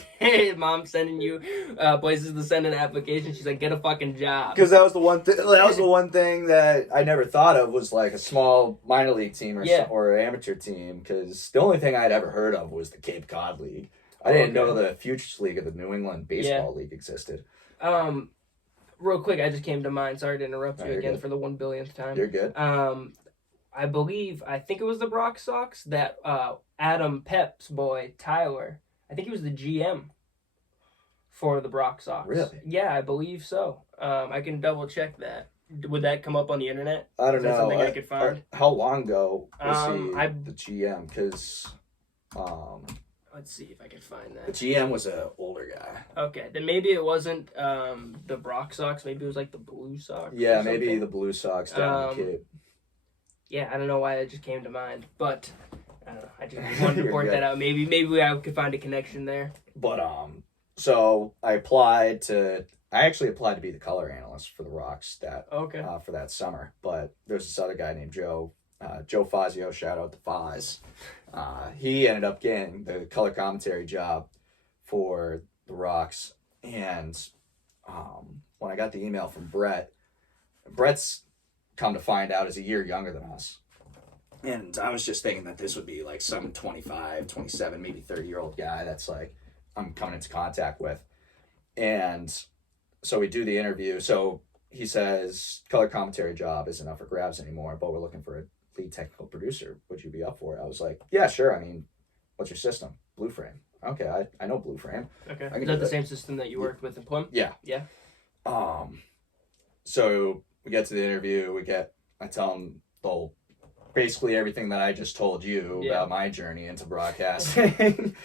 Mom sending you places to send an application. She's like, get a fucking job. Because that was the one thing. That was the one thing that I never thought of, was like a small minor league team or an amateur team. Because the only thing I'd ever heard of was the Cape Cod League. I didn't know the Futures League of the New England Baseball League existed. Real quick, I just came to mind. Sorry to interrupt you again for the 1 billionth time. You're good. I think it was the Brock Sox that Adam Pep's boy, Tyler, I think he was the GM. for the Brockton Sox. Really? Yeah, I believe so. I can double check that. Would that come up on the internet? I don't know. Something I could find? How long ago was he the GM? Because let's see if I can find that. The GM was an older guy. Okay, then maybe it wasn't the Brock Sox. Maybe it was like the Blue Sox. Yeah, maybe the Blue Sox down the Cape. Yeah, I don't know why that just came to mind, but I don't know. I just wanted to point that out. Maybe I could find a connection there. But so I actually applied to be the color analyst for the Rocks for that summer. But there's this other guy named Joe Fazio, shout out to Faz. He ended up getting the color commentary job for the Rocks. And when I got the email from Brett's come to find out is a year younger than us. And I was just thinking that this would be like some 25, 27, maybe 30-year-old guy that's like I'm coming into contact with. And so we do the interview. So he says, color commentary job isn't up for grabs anymore, but we're looking for a lead technical producer. Would you be up for it? I was like, yeah, sure. I mean, what's your system? Blue Frame. Okay, I know Blue Frame. Okay. Is that the same system that you worked with in Plum? Yeah. Yeah. So we get to the interview. I tell him basically everything that I just told you about my journey into broadcasting.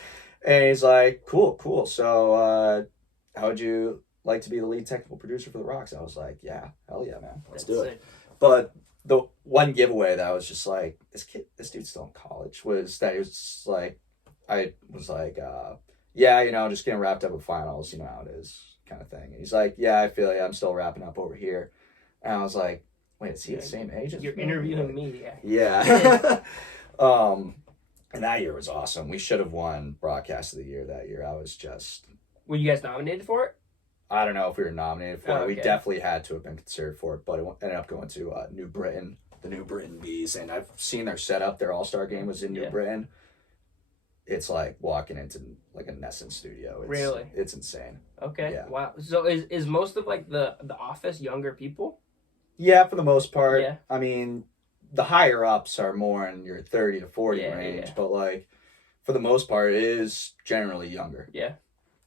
And he's like, cool. So how would you like to be the lead technical producer for the Rocks? I was like, yeah, hell yeah, man. Let's do it. But the one giveaway that I was just like, this dude's still in college, was that he was like, I was like, yeah, just getting wrapped up with finals, you know how it is, kind of thing. And he's like, yeah, I feel I'm still wrapping up over here. And I was like, wait, is he the same age as me? You're interviewing me, yeah. And that year was awesome. We should have won Broadcast of the Year that year. Were you guys nominated for it? I don't know if we were nominated for it. Okay. We definitely had to have been considered for it, but it ended up going to New Britain, the New Britain Bees, and I've seen their setup. Their All-Star game was in New Britain. It's like walking into like a Nessun studio. Really? It's insane. Okay. Yeah. Wow. So is most of like the office younger people? Yeah, for the most part. Yeah. I mean, the higher ups are more in your 30 to 40 range, but like for the most part, it is generally younger. Yeah.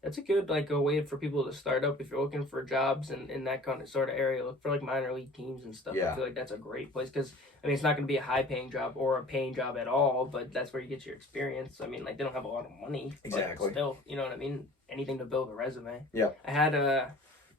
That's a good a way for people to start up if you're looking for jobs in that kind of sort of area. Look for like minor league teams and stuff. Yeah. I feel like that's a great place because it's not going to be a high paying job or a paying job at all, but that's where you get your experience. They don't have a lot of money. Exactly. But still, you know what I mean? Anything to build a resume. Yeah. I had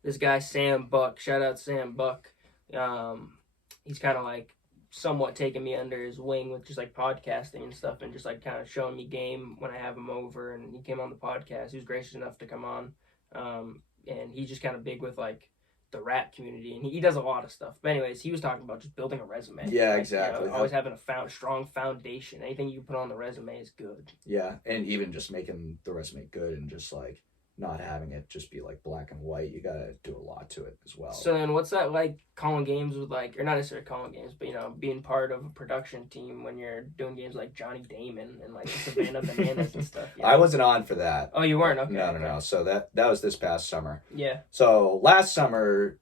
this guy Sam Buck. Shout out Sam Buck. He's kind of like somewhat taking me under his wing with just like podcasting and stuff, and just like kind of showing me game when I have him over. And he came on the podcast. He was gracious enough to come on, and he's just kind of big with like the rap community, and he does a lot of stuff. But anyways, he was talking about just building a resume. Yeah, exactly. Always having a strong foundation. Anything you put on the resume is good. Yeah, and even just making the resume good and just like not having it just be like black and white. You gotta do a lot to it as well. So then what's that like calling games with or not necessarily calling games, but being part of a production team when you're doing games like Johnny Damon and like Savannah Bananas and stuff? I wasn't on for that. Oh, you weren't? Okay. No. So that was this past summer. Yeah. So last summer's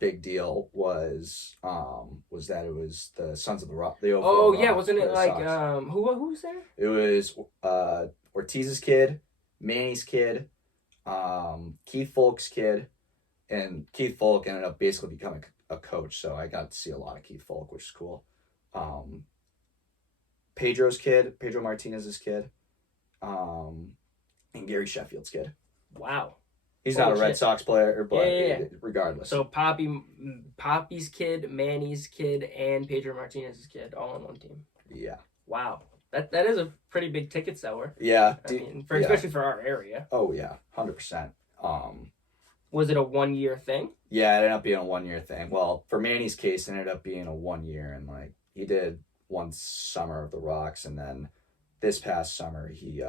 big deal was that it was the Sons of the Rock. Oh yeah, wasn't it like who was there? It was Ortiz's kid, Manny's kid, Keith Folk's kid, and Keith Folk ended up basically becoming a coach, so I got to see a lot of Keith Folk, which is cool. Pedro Martinez's kid, and Gary Sheffield's kid. Wow. He's not a Red Sox player, but regardless. So Poppy's kid, Manny's kid, and Pedro Martinez's kid all on one team. Yeah. Wow. That is a pretty big ticket seller. Yeah. Especially for our area. Oh, yeah. 100%. Was it a 1 year thing? Yeah, it ended up being a 1 year thing. Well, for Manny's case, it ended up being a 1 year. And, like, he did one summer of the Rocks. And then this past summer, he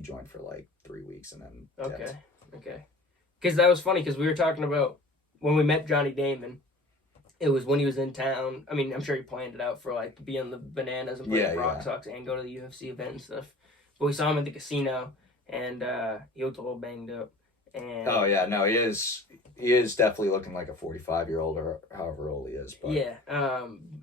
joined for, like, 3 weeks and then dipped. Okay. Because that was funny because we were talking about when we met Johnny Damon. It was when he was in town. I'm sure he planned it out for like be on the Bananas and play the Brock Sox and go to the UFC event and stuff. But we saw him at the casino, and he looked a little banged up. And oh yeah, no, he is definitely looking like a 45-year-old or however old he is. But yeah,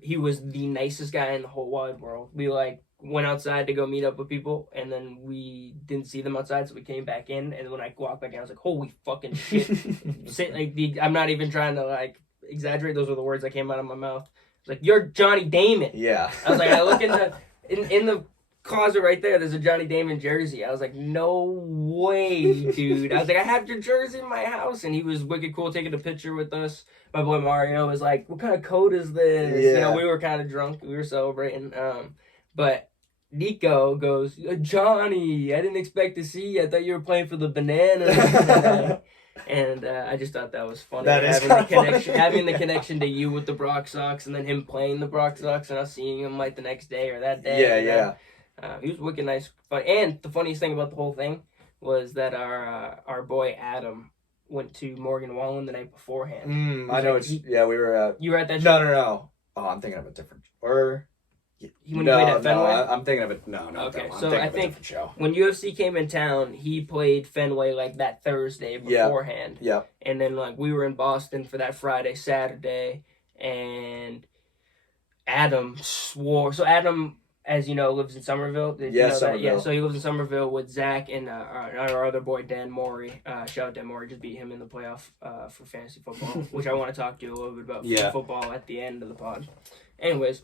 he was the nicest guy in the whole wide world. We like went outside to go meet up with people, and then we didn't see them outside, so we came back in, and when I walked back in, I was like, holy fucking shit. I'm not even trying to, like, exaggerate. Those were the words that came out of my mouth. It's like, you're Johnny Damon. Yeah. I was like, I look in the closet right there, there's a Johnny Damon jersey. I was like, no way, dude. I was like, I have your jersey in my house. And he was wicked cool, taking a picture with us. My boy Mario was like, what kind of coat is this? Yeah. You know, we were kind of drunk. We were celebrating. But Nico goes, Johnny, I didn't expect to see you. I thought you were playing for the Bananas. And I just thought that was funny. That is Having the connection to you with the Brock Sox, and then him playing the Brock Sox, and us seeing him like the next day or that day. Yeah. He was wicked nice, fun. And the funniest thing about the whole thing was that our boy Adam went to Morgan Wallen the night beforehand. I know. We were at. You were at that show? No. Oh, I'm thinking of a different. Or. When he played at Fenway? No, I'm thinking of it. No. Okay, so I think when UFC came in town, he played Fenway like that Thursday beforehand. Yeah. And then like we were in Boston for that Friday, Saturday, and Adam swore. So Adam, as you know, lives in Somerville. Did you know Somerville. That? Yeah, so he lives in Somerville with Zach and our other boy Dan Morey. Shout out Dan Morey, just beat him in the playoff for fantasy football, which I want to talk to you a little bit about football at the end of the pod. Anyways.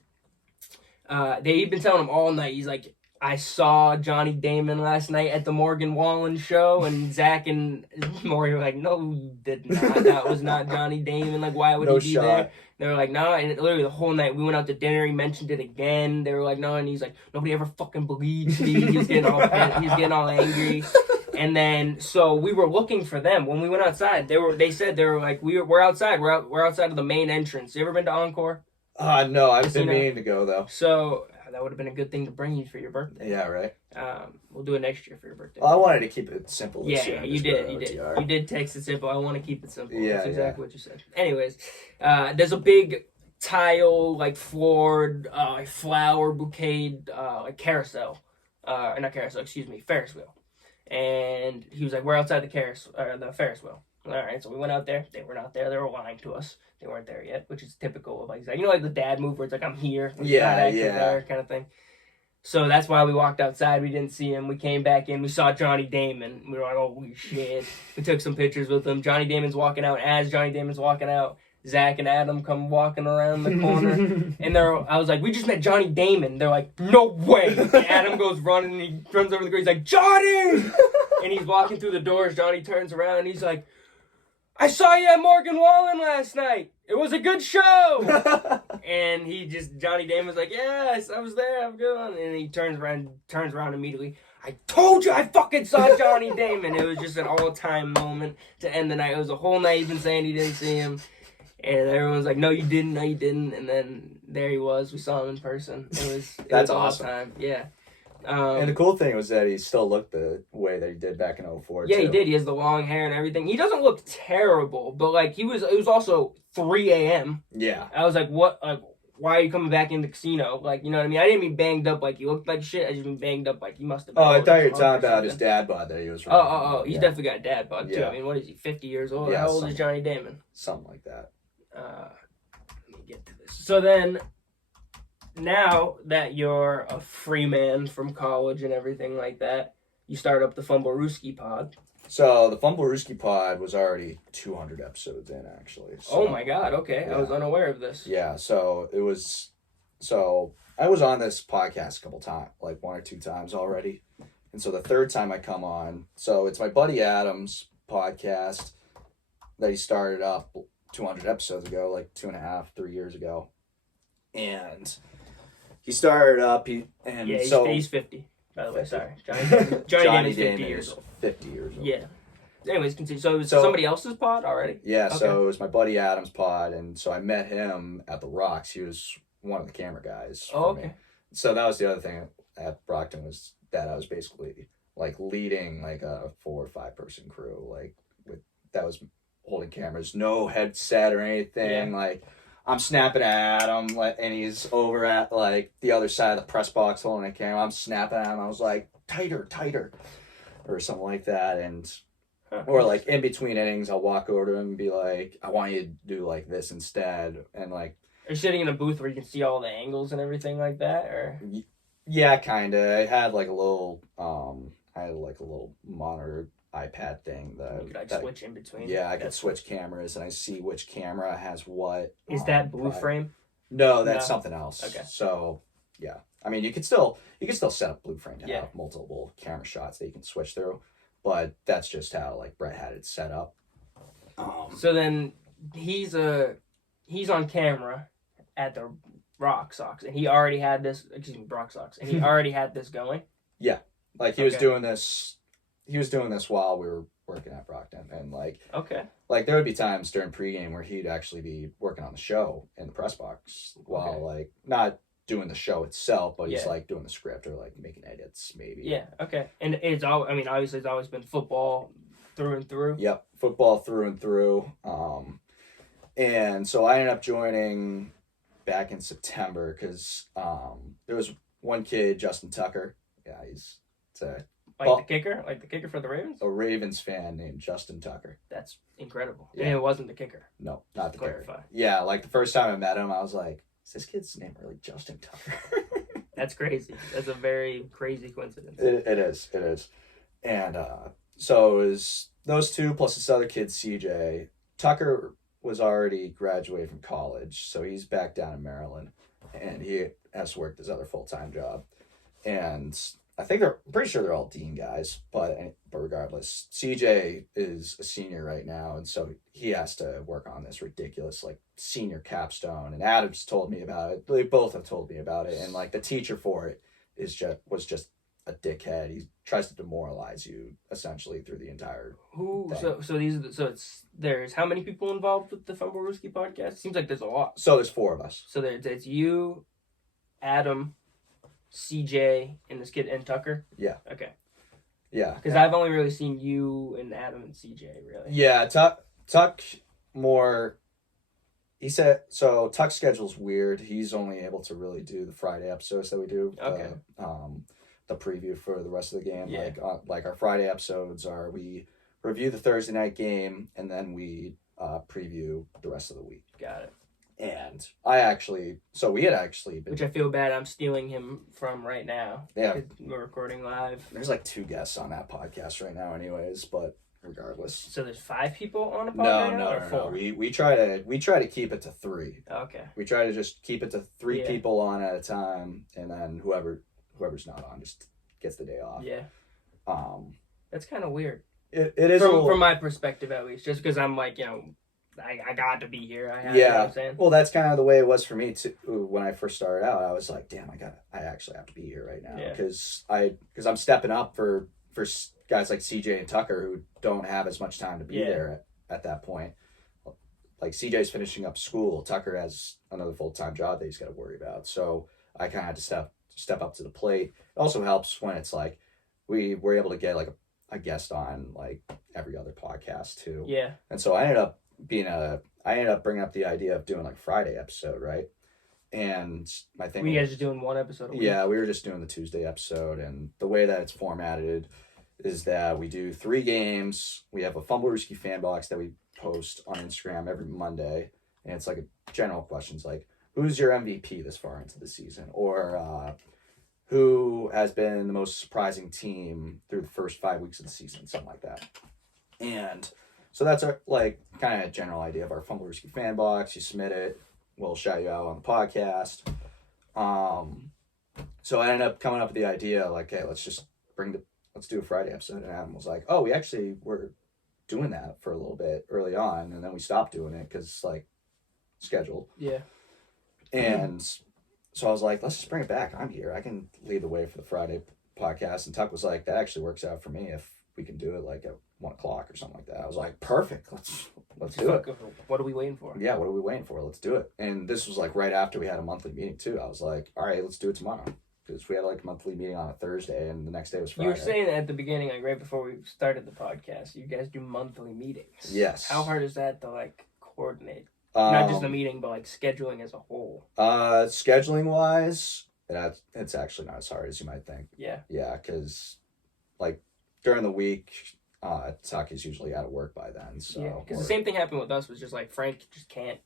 They've been telling him all night. He's like, I saw Johnny Damon last night at the Morgan Wallen show, and Zach and Maury were like, no, you did not. That was not Johnny Damon. Like, why would he be there? They were like, no. And literally the whole night, we went out to dinner. He mentioned it again. They were like, no. And he's like, nobody ever fucking believes me. He was getting all angry. And then, so we were looking for them when we went outside. They said they were like, we're outside. We're outside of the main entrance. You ever been to Encore? No, I've been meaning to go, though. So, that would have been a good thing to bring you for your birthday. Yeah, right. We'll do it next year for your birthday. Well, I wanted to keep it simple this year. Yeah, you did. You did text it simple. I want to keep it simple. Yeah, That's exactly what you said. Anyways, there's a big tile, like, floored, flower bouquet, like, carousel. Not carousel, excuse me, Ferris wheel. And he was like, we're outside the Ferris wheel. All right, so we went out there. They were not there. They were lying to us. They weren't there yet, which is typical of like, you know, like the dad move where it's like, I'm here. There kind of thing. So that's why we walked outside. We didn't see him. We came back in. We saw Johnny Damon. We were like, holy shit. We took some pictures with him. Johnny Damon's walking out. As Johnny Damon's walking out, Zach and Adam come walking around the corner. And I was like, we just met Johnny Damon. They're like, no way. And Adam goes running and he runs over the grid. He's like, Johnny! And he's walking through the doors. Johnny turns around and he's like, I saw you at Morgan Wallen last night. It was a good show. And Johnny Damon's like, yes, I was there. I'm good. And he turns around immediately. I told you I fucking saw Johnny Damon. It was just an all-time moment to end the night. It was a whole night even saying he didn't see him. And everyone's like, no, you didn't. And then there he was. We saw him in person. That's was awesome. All-time. Yeah. And the cool thing was that he still looked the way that he did back in 04. Yeah, he did. He has the long hair and everything. He doesn't look terrible, but like it was also 3 a.m. Yeah. I was like, what? Like, why are you coming back in the casino? Like, you know what I mean? I didn't mean banged up like he looked like shit. I just mean banged up like he must have been. Oh, I thought you were talking about his dad bod that he was running. Oh, he's definitely got a dad bod too. I mean, what is he, 50 years old? Yeah, how old is Johnny Damon? Something like that. Let me get to this. So then, now that you're a free man from college and everything like that, you start up the Fumblerooski Pod. So the Fumblerooski Pod was already 200 episodes in, actually. So, oh my God! Okay, yeah. I was unaware of this. Yeah, so it was. So I was on this podcast a couple times, like 1 or 2 times already, and so the third time I come on, so it's my buddy Adam's podcast that he started up 200 episodes ago, like 2.5, 3 years ago, and he started up. He's 50. By the way, sorry. Johnny Damon's 50 years old. 50 years old. Yeah. Anyways, continue. So it was somebody else's pod already? Yeah, okay. So it was my buddy Adam's pod, and so I met him at the Rocks. He was one of the camera guys for me. So that was the other thing at Brockton was that I was basically like leading like a 4 or 5 person crew, like that was holding cameras, no headset or anything, like. I'm snapping at him, and he's over at, like, the other side of the press box holding a camera. I'm snapping at him. I was like, tighter, or something like that. Or, like, in between innings, I'll walk over to him and be like, I want you to do, like, this instead. And, like... Are you sitting in a booth where you can see all the angles and everything like that, or...? Yeah, kind of. I had like a little monitor iPad thing You could like switch in between. Yeah, I could switch cameras, and I see which camera has what. Is that blue frame? No, that's something else. Okay. So, yeah. I mean, you could still set up blue frame to have multiple camera shots that you can switch through, but that's just how like Brett had it set up. So then he's on camera at the Rox Sox, and he already had this. Excuse me, Brock Sox, and he already had this going. Yeah, like he was doing this. He was doing this while we were working at Brockton, and like there would be times during pregame where he'd actually be working on the show in the press box while like not doing the show itself, but he's like doing the script or like making edits maybe. Yeah. Okay. And it's all. I mean, obviously, it's always been football through and through. Yep, football through and through. And so I ended up joining back in September because there was one kid, Justin Tucker. Yeah, he's the kicker for the Ravens. A Ravens fan named Justin Tucker. That's incredible. Yeah. And it wasn't the kicker. No, not the kicker. Yeah, like the first time I met him, I was like, "Is this kid's name really Justin Tucker?" That's crazy. That's a very crazy coincidence. It is. And so it was those two plus this other kid, CJ. Tucker was already graduated from college, so he's back down in Maryland, and he has worked his other full-time job. And I think I'm pretty sure they're all Dean guys, but regardless, CJ is a senior right now, and so he has to work on this ridiculous like senior capstone. And Adam's told me about it. They both have told me about it, and like the teacher for it was just a dickhead. He tries to demoralize you essentially through the entire thing. There's how many people involved with the Fumblerooski podcast? Seems like there's a lot. So there's 4 of us. So it's you, Adam, CJ, and this kid and Tucker. Yeah. Okay. Yeah. Because I've only really seen you and Adam and CJ really. Yeah, Tuck more. He said so. Tuck's schedule's weird. He's only able to really do the Friday episodes that we do. Okay. The preview for the rest of the game. Yeah. Like our Friday episodes are we review the Thursday night game and then we preview the rest of the week. Got it. And we had actually been, which I feel bad I'm stealing him from right now. Yeah. We're recording live. There's like 2 guests on that podcast right now anyways, but regardless. So there's 5 people on a podcast? No. We try to keep it to 3. Okay. We try to just keep it to 3 people on at a time, and then whoever's not on just gets the day off. Yeah. That's kind of weird. It is from my perspective at least, just because I'm like, I got to be here. You know what I'm saying? Well, that's kind of the way it was for me too. When I first started out, I was like, damn, I actually have to be here right now because I'm stepping up for guys like CJ and Tucker who don't have as much time to be there at that point. Like CJ's finishing up school, Tucker has another full-time job that he's got to worry about. So I kind of had to step up to the plate. It also helps when it's like we were able to get like a guest on like every other podcast too. Yeah. And so I ended up bringing up the idea of doing like Friday episode, right? And my thing. Were you guys just doing one episode a week? Yeah, we were just doing the Tuesday episode, and the way that it's formatted is that we do 3 games. We have a Fumblerooski fan box that we post on Instagram every Monday, and it's like a general questions like, who's your MVP this far into the season? Or who has been the most surprising team through the first 5 weeks of the season? Something like that. And so that's our like kind of general idea of our Fumblerooski fan box. You submit it, we'll shout you out on the podcast. So I ended up coming up with the idea like, hey, let's do a Friday episode. And Adam was like, oh, we actually were doing that for a little bit early on, and then we stopped doing it because like scheduled. Yeah. And so I was like, let's just bring it back. I'm here. I can lead the way for the Friday podcast. And Tuck was like, that actually works out for me if we can do it like at 1:00 or something like that. I was like, perfect. Let's do it. What are we waiting for? Yeah, what are we waiting for? Let's do it. And this was like right after we had a monthly meeting too. I was like, all right, let's do it tomorrow. Because we had like a monthly meeting on a Thursday and the next day was Friday. You were saying at the beginning, like right before we started the podcast, you guys do monthly meetings. Yes. How hard is that to like coordinate? Not just the meeting, but like scheduling as a whole. Scheduling wise, it's actually not as hard as you might think. Yeah. Yeah, because like during the week, Tuck is usually out of work by then. So yeah, because the same thing happened with us. Was just like Frank just can't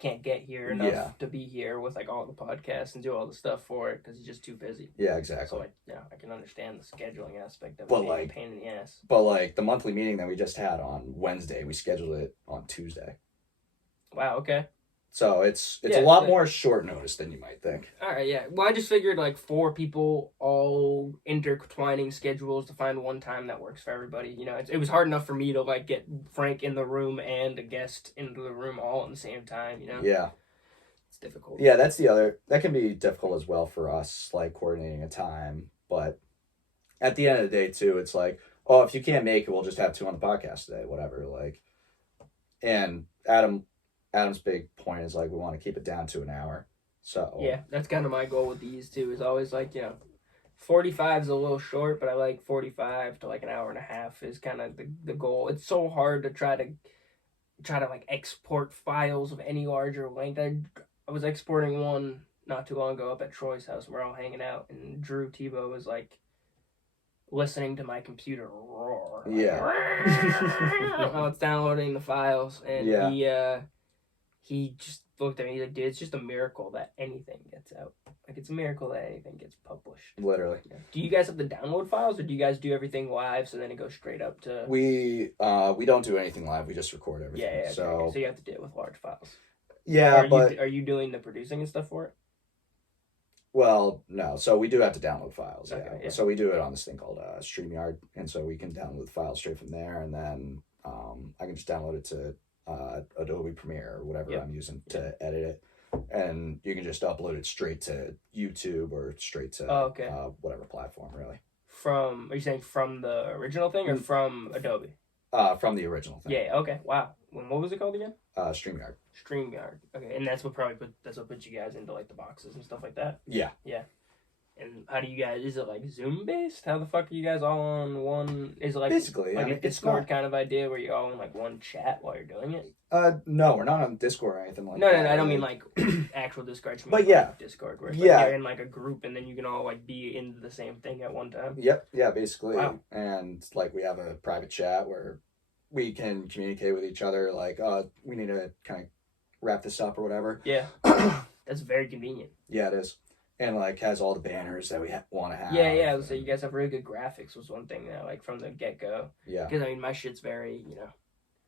can't get here enough to be here with like all the podcasts and do all the stuff for it because he's just too busy. Yeah, exactly. So like, I can understand the scheduling aspect of it but being like a pain in the ass. But like the monthly meeting that we just had on Wednesday, we scheduled it on Tuesday. Wow. Okay. So it's a lot more short notice than you might think. All right, yeah. Well, I just figured like 4 people all intertwining schedules to find one time that works for everybody. You know, it was hard enough for me to like get Frank in the room and a guest into the room all at the same time. You know. Yeah. It's difficult. Yeah, that can be difficult as well for us, like coordinating a time. But at the end of the day, too, it's like, oh, if you can't make it, we'll just have 2 on the podcast today, whatever. Like, and Adam's big point is like we want to keep it down to an hour. So yeah, that's kind of my goal with these too. Is always like 45 is a little short, but I like 45 to like an hour and a half is kind of the goal. It's so hard to try to like export files of any larger length. I was exporting one not too long ago up at Troy's house. We're all hanging out, and Drew Tebow was like listening to my computer roar. Like, while it's downloading the files, and he just looked at me. He's like, dude, it's just a miracle that anything gets out. Like, it's a miracle that anything gets published. Literally. Yeah. Do you guys have to download files, or do you guys do everything live so then it goes straight up to... We don't do anything live. We just record everything. Yeah. So you have to deal with large files. Yeah, Are you doing the producing and stuff for it? Well, no. So we do have to download files. Okay, yeah. So we do it on this thing called StreamYard, and so we can download the files straight from there, and then I can just download it to Adobe Premiere or whatever I'm using to edit it, and you can just upload it straight to YouTube or straight to whatever platform, really. Are you saying from the original thing or from Adobe? From the original thing. Yeah. Okay. Wow. What was it called again? StreamYard. StreamYard. Okay, and that's what puts you guys into like the boxes and stuff like that. Yeah. Yeah. And how do you guys? Is it like Zoom based? How the fuck are you guys all on one? Is it like basically like a Discord kind of idea where you're all in like one chat while you're doing it? No, we're not on Discord or anything like that. No, I don't mean like actual Discord. But yeah, Discord where it's like you're in like a group and then you can all like be in the same thing at one time. Yep. Yeah, basically. Wow. And like we have a private chat where we can communicate with each other. Like, we need to kind of wrap this up or whatever. Yeah. That's very convenient. Yeah, it is. And like has all the banners that we want to have. Yeah. So you guys have really good graphics was one thing that like from the get go. Yeah. Because I mean my shit's very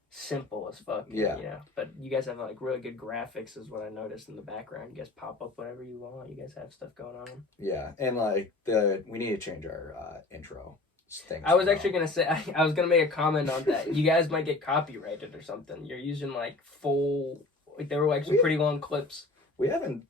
simple as fuck. Yeah. But you guys have like really good graphics is what I noticed in the background. You guys pop up whatever you want. You guys have stuff going on. Yeah, and like we need to change our intro things. I was actually gonna say I was gonna make a comment on that. You guys might get copyrighted or something. You're using like full there were like some pretty long clips. We haven't.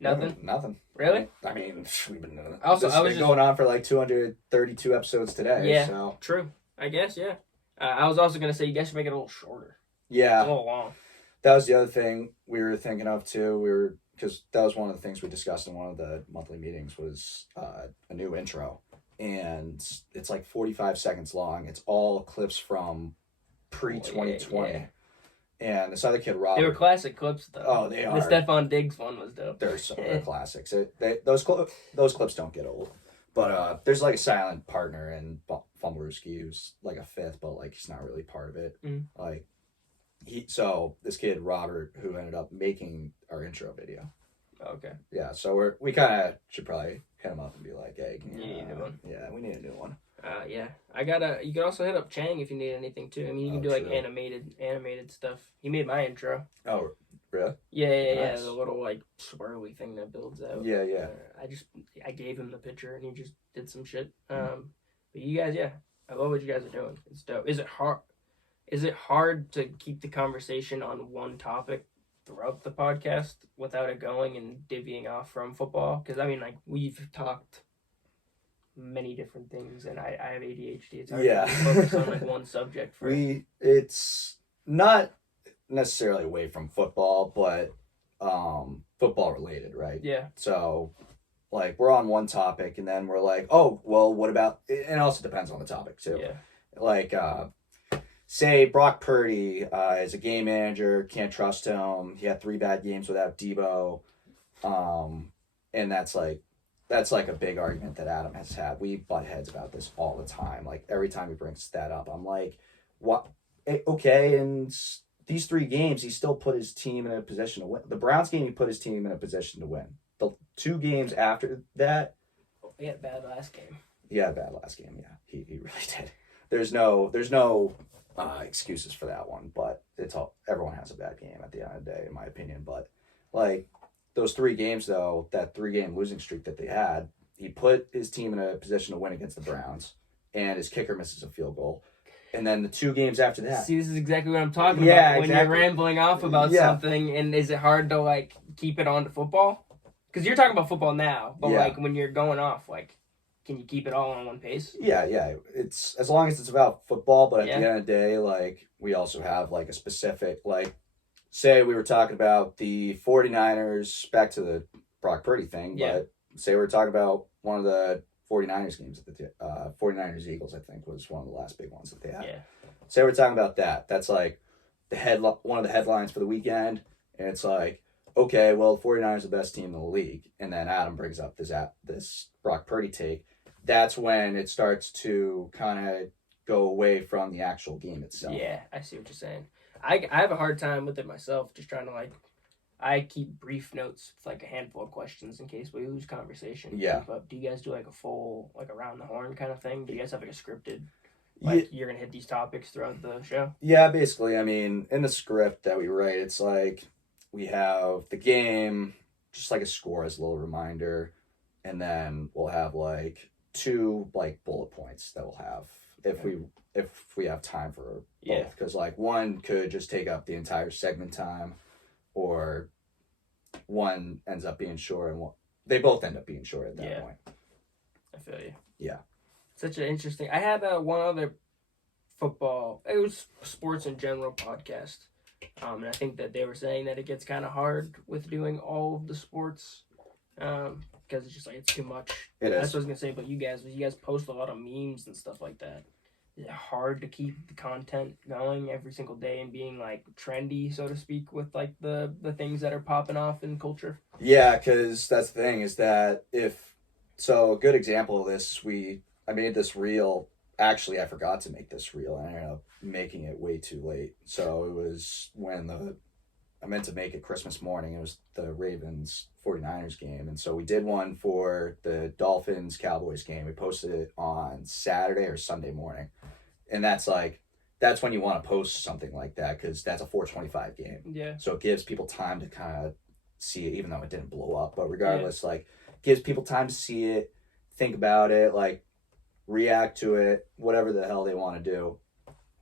Nothing. Really? I mean, we've been going on for like 232 episodes today. Yeah, so. True. I guess, yeah. I was also going to say, you guys should make it a little shorter. Yeah. It's a little long. That was the other thing we were thinking of, too. Because that was one of the things we discussed in one of the monthly meetings was a new intro. And it's like 45 seconds long. It's all clips from pre-2020. Yeah. And this other kid, Robert. They were classic clips, though. Oh, they are. The Stephon Diggs one was dope. They're classics. Those clips don't get old. But there's like a silent partner in Fumblerooski who's like a fifth, but like he's not really part of it. Mm. Like so this kid, Robert, who ended up making our intro video. Okay. Yeah, so we kind of should probably hit him up and be like, hey, you need a new one. Yeah, we need a new one. Yeah, you can also hit up Chang if you need anything too. I mean, you can do like animated stuff. He made my intro. Oh, really? Yeah. Nice. The little like swirly thing that builds out. Yeah. I gave him the picture and he just did some shit. But you guys, I love what you guys are doing. It's dope. Is it hard to keep the conversation on one topic throughout the podcast without it going and divvying off from football? Because I mean, like we've talked many different things, and I have ADHD. It's hard to focus on like one subject. It's not necessarily away from football, but football related, right? Yeah. So, like, we're on one topic, and then we're like, oh, well, what about? It also depends on the topic too. Yeah. Like, say Brock Purdy is a game manager, can't trust him. He had 3 bad games without Debo, and that's like a big argument that Adam has had. We butt heads about this all the time. Like every time he brings that up, I'm like, what? Okay, and these 3 games, he still put his team in a position to win. The Browns game, he put his team in a position to win. The 2 games after that, he had a bad last game. He had a bad last game. Yeah, he really did. There's no excuses for that one, but everyone has a bad game at the end of the day, in my opinion. But like those 3 games though, that 3-game losing streak that they had, he put his team in a position to win against the Browns, and his kicker misses a field goal. And then the 2 games after that. See, this is exactly what I'm talking about. When you're rambling off about something, and is it hard to like keep it on to football? Because you're talking about football now, but like when you're going off, like, can you keep it all on one pace? Yeah. It's as long as it's about football, but at the end of the day, like, we also have like a specific, like, say we were talking about the 49ers, back to the Brock Purdy thing, but say we were talking about one of the 49ers games at the 49ers Eagles, I think, was one of the last big ones that they had. Yeah. Say we're talking about that. That's like one of the headlines for the weekend, and it's like, okay, well, the 49ers are the best team in the league, and then Adam brings up this Brock Purdy take. That's when it starts to kind of go away from the actual game itself. Yeah, I see what you're saying. I have a hard time with it myself, just trying to, like, I keep brief notes with, like, a handful of questions in case we lose conversation. Yeah. But do you guys do, like, a full, like, around the horn kind of thing? Do you guys have, like, a scripted, like, you're going to hit these topics throughout the show? Yeah, basically. I mean, in the script that we write, it's like we have the game, just like a score as a little reminder, and then we'll have, like, 2, like, bullet points that we'll have if we have time for both. Because, like, one could just take up the entire segment time, or one ends up being short, and they both end up being short at that point. I feel you. Yeah. Such an interesting... I had one other football... It was sports in general podcast. And I think that they were saying that it gets kind of hard with doing all of the sports. Because it's just like, it's too much. That's what I was going to say about you guys post a lot of memes and stuff like that. Is it hard to keep the content going every single day and being, like, trendy, so to speak, with, like, the things that are popping off in culture? Yeah, because that's the thing, is that a good example of this, I made this reel. Actually, I forgot to make this reel, and I ended up making it way too late. So it was when I meant to make it Christmas morning. It was the Ravens 49ers game. And so we did one for the Dolphins Cowboys game. We posted it on Saturday or Sunday morning. And that's when you want to post something like that, because that's a 4:25 game. Yeah. So it gives people time to kind of see it, even though it didn't blow up. But regardless, like, gives people time to see it, think about it, like, react to it, whatever the hell they want to do.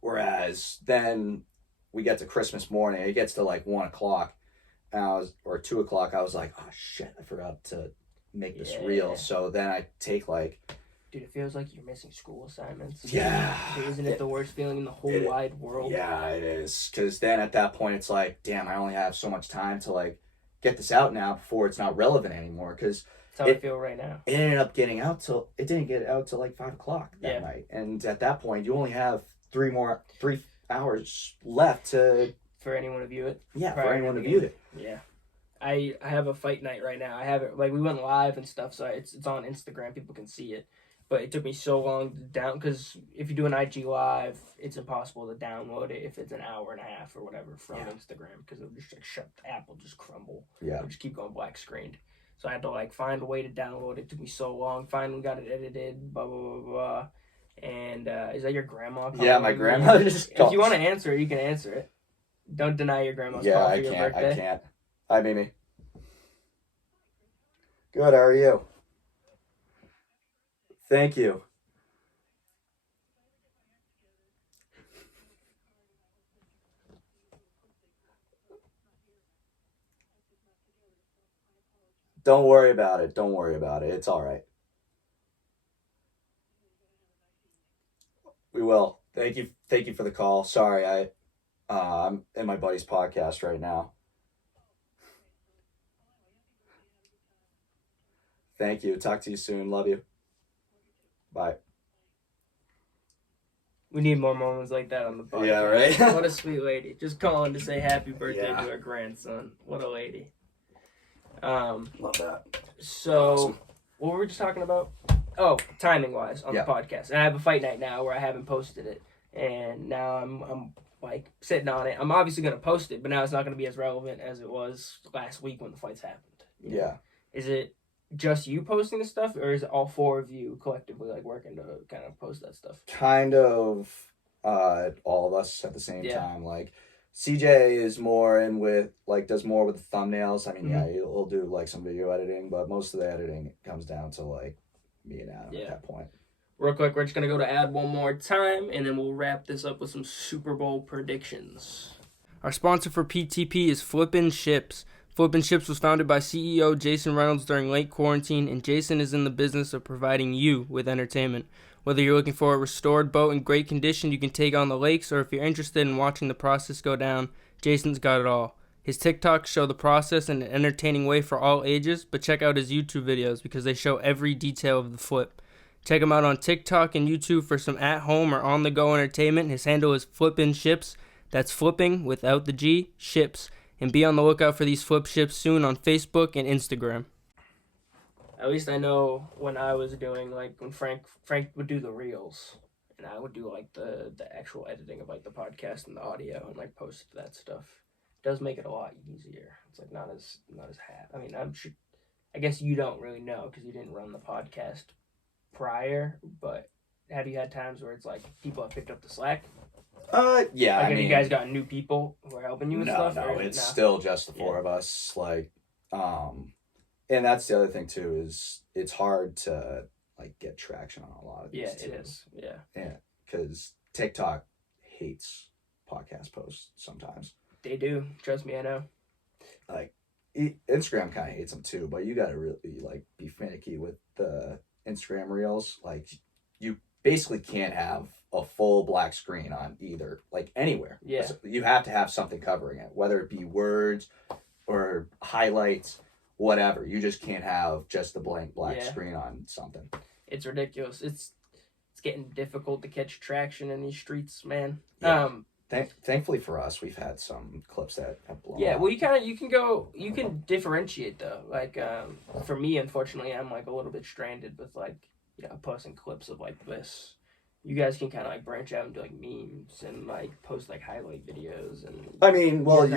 Whereas then we get to Christmas morning, it gets to like 1 o'clock, or 2 o'clock. I was like, oh shit, I forgot to make this reel. So then I take like, dude, it feels like you're missing school assignments. Yeah. Isn't it the worst feeling in the whole wide world? Yeah, it is. Because then at that point, it's like, damn, I only have so much time to like get this out now before it's not relevant anymore. Because that's how I feel right now. It ended up getting out it didn't get out till like 5 o'clock that night. And at that point, you only have 3 hours left for anyone to view it. Yeah, for anyone to view it. Yeah. I have a fight night right now. I have it, like, we went live and stuff, so it's on Instagram. People can see it. But it took me so long to because if you do an IG live, it's impossible to download it if it's an hour and a half or whatever from Instagram, because it'll just like the app will just crumble. Yeah. It'll just keep going black screened. So I had to like find a way to download it. It took me so long. Finally got it edited. Blah blah blah blah. And is that your grandma? Yeah, my grandma just called. If you want to answer it, you can answer it. Don't deny your grandma's call for your birthday. I can't. Hi, Mimi. Good, how are you? Thank you. Don't worry about it. Don't worry about it. It's all right. We will. Thank you. Thank you for the call. Sorry, I'm in my buddy's podcast right now. Thank you. Talk to you soon. Love you. Bye. We need more moments like that on the podcast. Yeah, right? What a sweet lady. Just calling to say happy birthday to her grandson. What a lady. Love that. So, awesome. What were we just talking about? Oh, timing-wise on the podcast. And I have a fight night now where I haven't posted it. And now I'm like sitting on it. I'm obviously going to post it, but now it's not going to be as relevant as it was last week when the fights happened. You know? Yeah. Is it just you posting the stuff, or is it all four of you collectively like working to kind of post that stuff? Kind of all of us at the same time. Like CJ is more in with like does more with the thumbnails. I mean, he'll do like some video editing, but most of the editing comes down to like me and Adam at that point. Real quick, we're just going to go to ad one more time, and then we'll wrap this up with some Super Bowl predictions. Our sponsor for PTP is Flippin' Ships. Flippin' Ships was founded by CEO Jason Reynolds during late quarantine, and Jason is in the business of providing you with entertainment. Whether you're looking for a restored boat in great condition you can take on the lakes, or if you're interested in watching the process go down, Jason's got it all. His TikToks show the process in an entertaining way for all ages, but check out his YouTube videos because they show every detail of the flip. Check him out on TikTok and YouTube for some at-home or on-the-go entertainment. His handle is Flippin' Ships. That's flipping without the G, ships. And be on the lookout for these flip ships soon on Facebook and Instagram. At least I know when I was doing, like, when Frank would do the reels, and I would do, like, the actual editing of, like, the podcast and the audio and, like, post that stuff. It does make it a lot easier. It's, like, not as I mean, I guess you don't really know because you didn't run the podcast prior, but have you had times where it's like people have picked up the slack? Yeah. Like, I mean, you guys got new people who are helping you with stuff? No, it's still just the four of us. Like, and that's the other thing too is it's hard to like get traction on a lot of these. Yeah, it is. Yeah, because TikTok hates podcast posts sometimes. They do. Trust me, I know. Like, Instagram kind of hates them too, but you got to really like be finicky with the Instagram reels. Like, you basically can't have a full black screen on either, like anywhere. Yeah. You have to have something covering it, whether it be words or highlights, whatever. You just can't have just the blank black screen on something. It's ridiculous. It's getting difficult to catch traction in these streets, man. Yeah. Thankfully for us, we've had some clips that have blown up. Well, you can differentiate though. Like, for me, unfortunately, I'm like a little bit stranded with like, posting clips of like this. You guys can kind of like branch out and do like memes and like post like highlight videos and. I mean, well,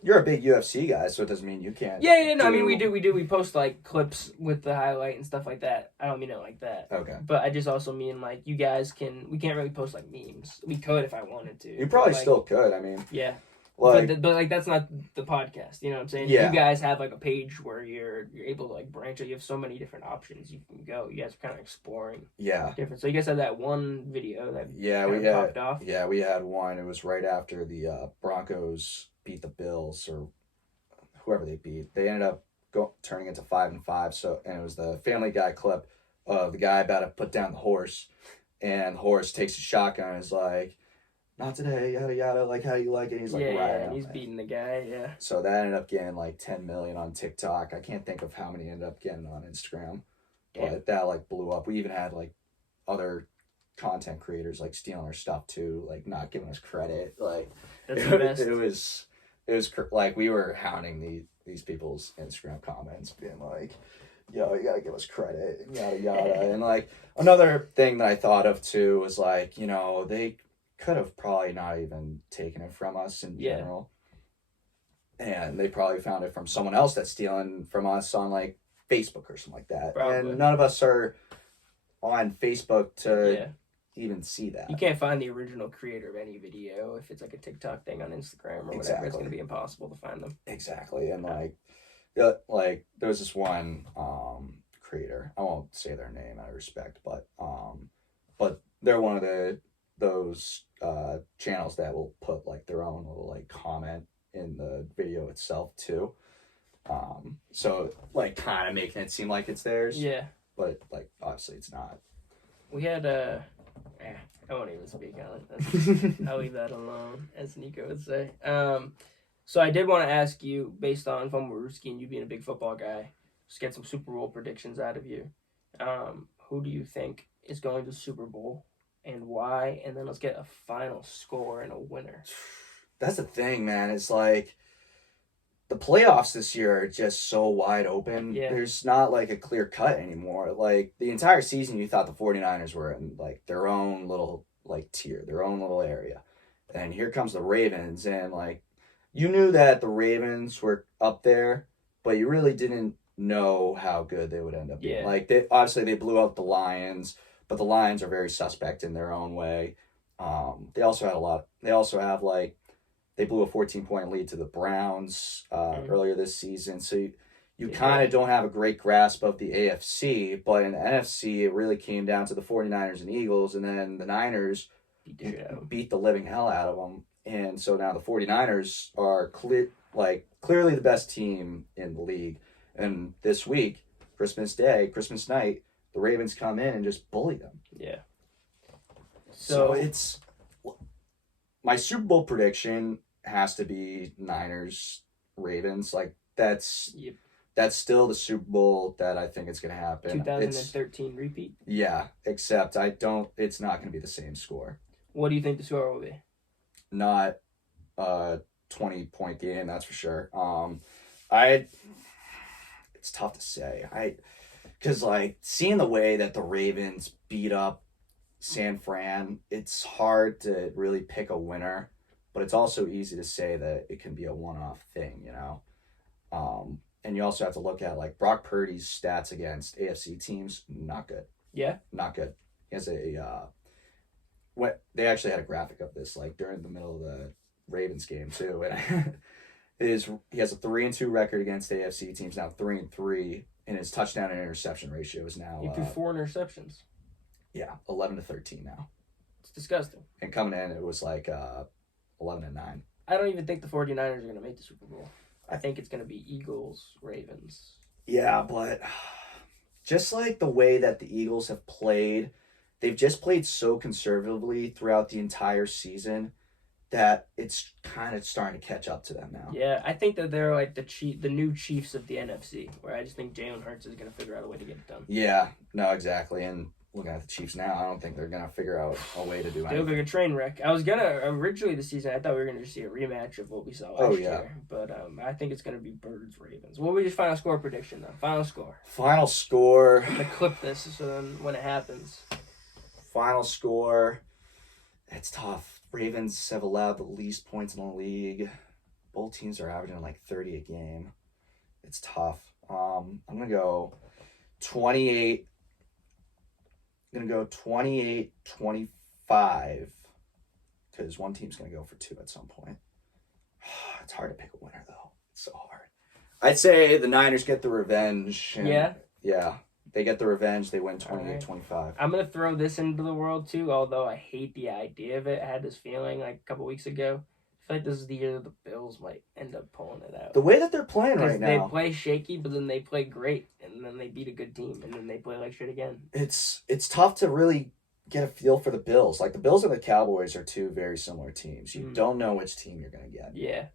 you're a big UFC guy, so it doesn't mean you can't. Yeah. No, I mean, we post like clips with the highlight and stuff like that. I don't mean it like that. Okay. But I just also mean like you guys we can't really post like memes. We could if I wanted to. You probably still could. I mean. Yeah. Like, but like that's not the podcast, you know what I'm saying? Yeah. You guys have like a page where you're able to like branch out. You have so many different options you can go. You guys are kind of exploring different. So you guys had that one video that popped off. Yeah, we had one. It was right after the Broncos beat the Bills or whoever they beat. They ended up turning into 5-5. So and it was the Family Guy clip of the guy about to put down the horse, and the horse takes a shotgun and is like, "Not today, yada yada, like how you like it." He's like, and he's beating the guy, So that ended up getting like 10 million on TikTok. I can't think of how many ended up getting on Instagram. Damn. But that like blew up. We even had like other content creators like stealing our stuff too, like not giving us credit. Like that's the best. It was like we were hounding these people's Instagram comments, being like, "Yo, you gotta give us credit," yada yada. And like another thing that I thought of too was like, they could have probably not even taken it from us in general. And they probably found it from someone else that's stealing from us on like Facebook or something like that. Probably. And none of us are on Facebook to even see that. You can't find the original creator of any video if it's like a TikTok thing on Instagram or whatever. It's going to be impossible to find them. Exactly. And like there was this one creator. I won't say their name out of respect, but they're one of those channels that will put like their own little like comment in the video itself too. So like kind of making it seem like it's theirs. Yeah. But like obviously it's not. We had I won't even speak on it. I'll leave that alone, as Nico would say. So I did want to ask you, based on Fumblerooski and you being a big football guy, just get some Super Bowl predictions out of you. Who do you think is going to the Super Bowl and why? And then let's get a final score and a winner. That's the thing, man. It's like the playoffs this year are just so wide open. Yeah. There's not like a clear cut anymore. Like the entire season you thought the 49ers were in like their own little like tier, their own little area. And here comes the Ravens, and like you knew that the Ravens were up there, but you really didn't know how good they would end up being. Yeah. Like they blew out the Lions, but the Lions are very suspect in their own way. They also have like they blew a 14-point lead to the Browns earlier this season. So you kind of don't have a great grasp of the AFC, but in the NFC, it really came down to the 49ers and Eagles, and then the Niners beat the living hell out of them. And so now the 49ers are clearly the best team in the league. And this week, Christmas night, the Ravens come in and just bully them. Yeah. So it's my Super Bowl prediction has to be Niners Ravens. Like that's still the Super Bowl that I think is going to happen. 2013 repeat. Yeah, except it's not going to be the same score. What do you think the score will be? Not a 20-point game, that's for sure. It's tough to say. Because like seeing the way that the Ravens beat up San Fran, it's hard to really pick a winner, but it's also easy to say that it can be a one-off thing, you know. And you also have to look at like Brock Purdy's stats against AFC teams, not good. Yeah, not good. He has they actually had a graphic of this like during the middle of the Ravens game too, and he has a 3-2 record against AFC teams, now 3-3, and his touchdown and interception ratio is now he threw 4 interceptions. Yeah, 11-13 now. It's disgusting. And coming in, it was like 11-9. I don't even think the 49ers are going to make the Super Bowl. I think it's going to be Eagles, Ravens. Yeah, but just like the way that the Eagles have played, they've just played so conservatively throughout the entire season that it's kind of starting to catch up to them now. Yeah, I think that they're like the new Chiefs of the NFC, where I just think Jalen Hurts is going to figure out a way to get it done. Yeah, no, exactly. And looking at the Chiefs now, I don't think they're going to figure out a way to do anything. They look like a train wreck. I was originally this season, I thought we were going to just see a rematch of what we saw last year. But I think it's going to be Birds-Ravens. What was your final score prediction, though? Final score. I'm going to clip this so then when it happens. Final score. It's tough. Ravens have allowed the least points in the league. Both teams are averaging like 30 a game. It's tough. I'm going to go 28. I'm going to go 28-25 because one team's going to go for 2 at some point. It's hard to pick a winner, though. It's so hard. I'd say the Niners get the revenge. Yeah? Yeah. They get the revenge. They win 28-25. I'm going to throw this into the world, too, although I hate the idea of it. I had this feeling like a couple weeks ago. I feel like this is the year that the Bills might end up pulling it out. The way that they're playing right now. They play shaky, but then they play great, and then they beat a good team, and then they play like shit again. It's tough to really get a feel for the Bills. Like, the Bills and the Cowboys are 2 very similar teams. You don't know which team you're going to get. Yeah.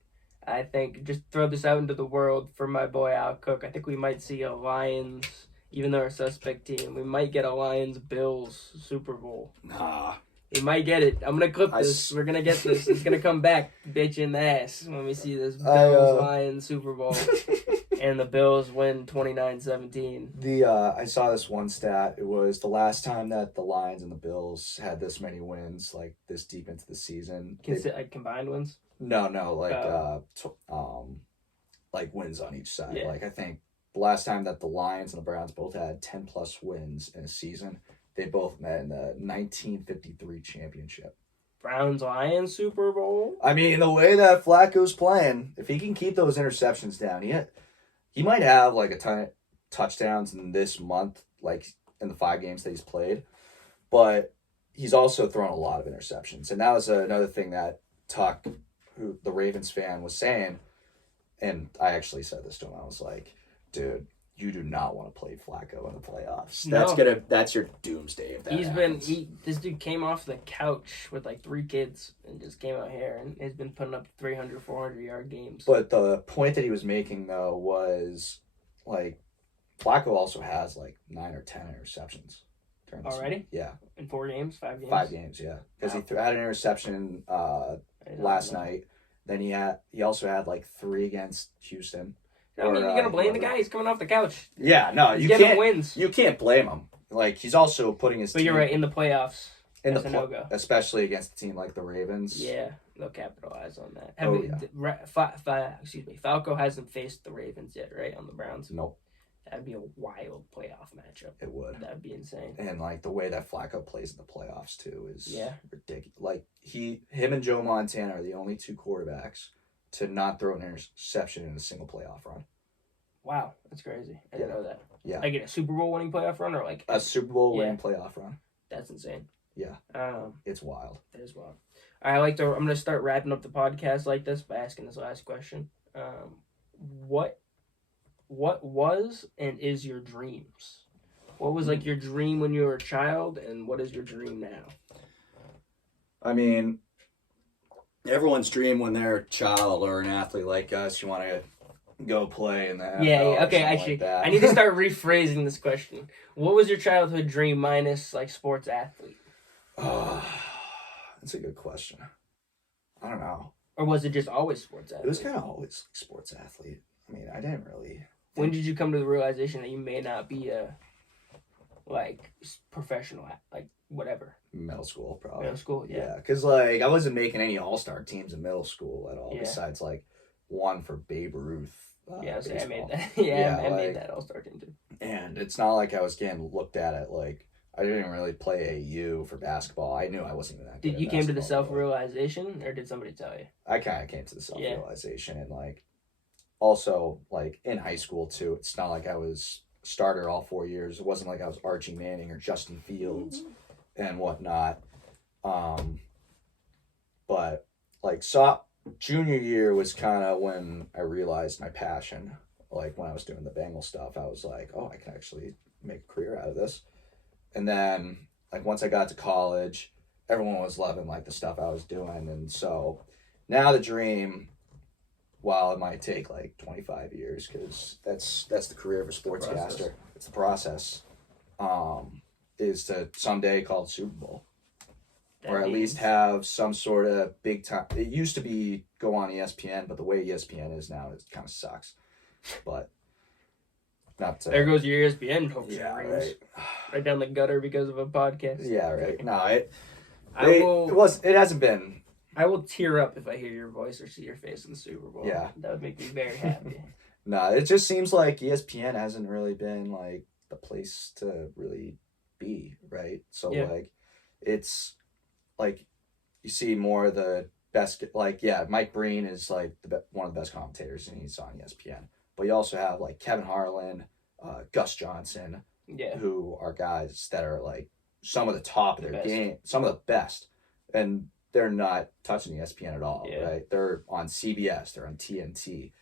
I think, just throw this out into the world for my boy Al Cook. I think we might see a Lions... Even though we're a suspect team, we might get a Lions-Bills Super Bowl. Nah. We might get it. I'm going to clip this. We're going to get this. It's going to come back, bitch in the ass, when we see this Bills-Lions Super Bowl. And the Bills win 29-17. I saw this one stat. It was the last time that the Lions and the Bills had this many wins, like this deep into the season. Like combined wins? No, like wins on each side. Yeah. Like I think the last time that the Lions and the Browns both had 10-plus wins in a season, they both met in the 1953 championship. Browns-Lions Super Bowl? I mean, the way that Flacco's playing, if he can keep those interceptions down, he might have like a ton of touchdowns in this month, like in the 5 games that he's played. But he's also thrown a lot of interceptions. And that was another thing that Tuck, who the Ravens fan, was saying. And I actually said this to him. I was like, dude, you do not want to play Flacco in the playoffs. No. That's your doomsday if that happens. This dude came off the couch with like 3 kids and just came out here and has been putting up 300, 400-yard games. But the point that he was making, though, was like Flacco also has like 9 or 10 interceptions. Already? Yeah. In 4 games? 5 games? 5 games, yeah. Because he had an interception last night. Then he also had like 3 against Houston. I mean, you're gonna blame the guy? He's coming off the couch. Yeah, no, you can't. Wins. You can't blame him. Like he's also putting his. But team you're right. In the playoffs, no-go. Especially against a team like the Ravens. Yeah, they'll capitalize on that. Falco hasn't faced the Ravens yet, right? On the Browns. Nope. That'd be a wild playoff matchup. It would. That'd be insane. And like the way that Flacco plays in the playoffs too is ridiculous. Like him and Joe Montana are the only two quarterbacks to not throw an interception in a single playoff run. Wow, that's crazy. I didn't know that. Yeah. Like in a Super Bowl winning playoff run, or like a Super Bowl winning playoff run. That's insane. Yeah. It's wild. It is wild. I'm gonna start wrapping up the podcast like this by asking this last question. What was and is your dreams? What was like your dream when you were a child, and what is your dream now? I mean, everyone's dream when they're a child or an athlete like us, you want to go play in the NFL. Okay, actually, like I need to start rephrasing this question. What was your childhood dream minus like sports athlete? That's a good question. I don't know. Or was it just always sports athlete? It was kind of always like sports athlete. I mean, I didn't really. When did you come to the realization that you may not be a like professional, like whatever? Middle school, probably. Middle school, yeah. Because like I wasn't making any all-star teams in middle school at all. Yeah. Besides like one for Babe Ruth. I made that. I made that all-star team too. And it's not like I was getting looked at it like I didn't really play AU for basketball. I knew I wasn't even that good. Did you came to the self-realization, or did somebody tell you? I kind of came to the self-realization, and like also like in high school too. It's not like I was starter all 4 years. It wasn't like I was Archie Manning or Justin Fields and whatnot. But like junior year was kind of when I realized my passion. Like when I was doing the Bengal stuff, I was like, oh, I can actually make a career out of this. And then like once I got to college, everyone was loving like the stuff I was doing. And so now the dream, while it might take like 25 years, because that's the career of a sportscaster. It's the process. Is to someday call the Super Bowl. Or at least have some sort of big time. It used to be go on ESPN, but the way ESPN is now, it kind of sucks. But not to, there goes your ESPN hopes. Yeah, right down the gutter because of a podcast. Yeah, right. No, it hasn't been. I will tear up if I hear your voice or see your face in the Super Bowl. Yeah, that would make me very happy. No, it just seems like ESPN hasn't really been like the place to really be, right? So like, it's like you see more of the best. Like Mike Breen is like one of the best commentators, and he's on ESPN. But you also have like Kevin Harlan, Gus Johnson, who are guys that are like some of the top of their game, some of the best, and they're not touching ESPN at all, right? They're on CBS, they're on TNT.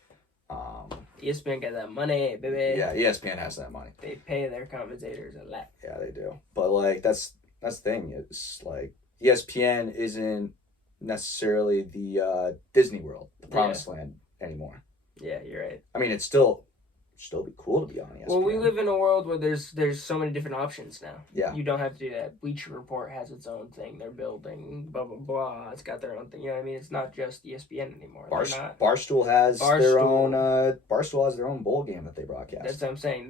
ESPN got that money, baby. Yeah, ESPN has that money. They pay their commentators a lot. Yeah, they do. But like that's the thing. It's like ESPN isn't necessarily the Disney World, the Promised Land anymore. Yeah, you're right. I mean, it's still be cool to be on ESPN. Well, we live in a world where there's so many different options now. Yeah. You don't have to do that. Bleacher Report has its own thing. They're building, blah, blah, blah. It's got their own thing. You know what I mean? It's not just ESPN anymore. Barstool has their own Barstool has their own bowl game that they broadcast. That's what I'm saying.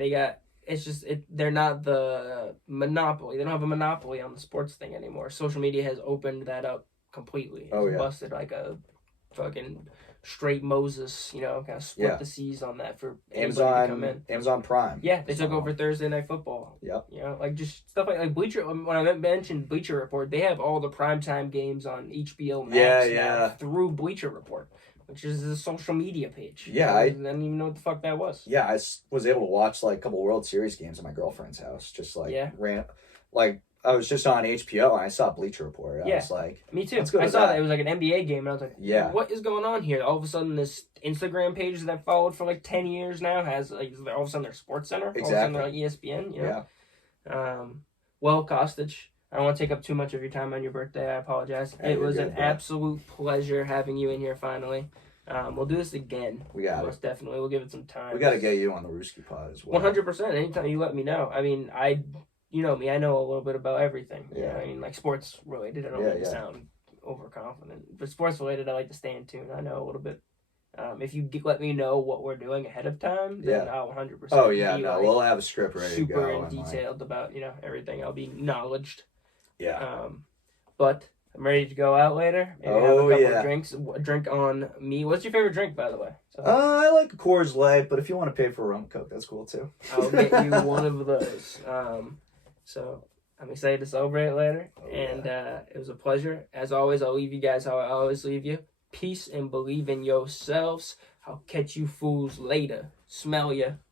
They're not the monopoly. They don't have a monopoly on the sports thing anymore. Social media has opened that up completely. It's busted like a fucking straight Moses, kind of split the seas on that for Amazon to come in. Amazon Prime. Yeah, they took over Thursday Night Football. Yep. Like just stuff like Bleacher. When I mentioned Bleacher Report, they have all the primetime games on HBO Max now through Bleacher Report, which is a social media page. Yeah, I didn't even know what the fuck that was. Yeah, I was able to watch like a couple World Series games at my girlfriend's house. Just like I was just on HBO and I saw Bleacher Report. I was like, me too. I saw that. It was like an NBA game and I was like, what is going on here? All of a sudden, this Instagram page that I've followed for like 10 years now has like all of a sudden their Sports Center. Exactly. All of a sudden they're like ESPN. Yeah. Well, Costich, I don't want to take up too much of your time on your birthday. I apologize. It was an absolute pleasure having you in here finally. We'll do this again. We got most definitely. We'll give it some time. We got to get you on the Rooski Pod as well. 100%. Anytime you let me know. I mean, you know me, I know a little bit about everything. Yeah. You know, I mean, like sports related, I don't like to sound overconfident. But sports related, I like to stay in tune. I know a little bit. If you let me know what we're doing ahead of time, then I'll 100%. Oh, yeah, we'll have a script ready to go. Super detailed about, everything. I'll be knowledged. Yeah. But I'm ready to go out later. Maybe have a couple of drinks. Drink on me. What's your favorite drink, by the way? I like a Coors Light, but if you want to pay for a rum Coke, that's cool too. I'll get you one of those. So I'm excited to celebrate later, and it was a pleasure. As always, I'll leave you guys how I always leave you. Peace and believe in yourselves. I'll catch you fools later. Smell ya.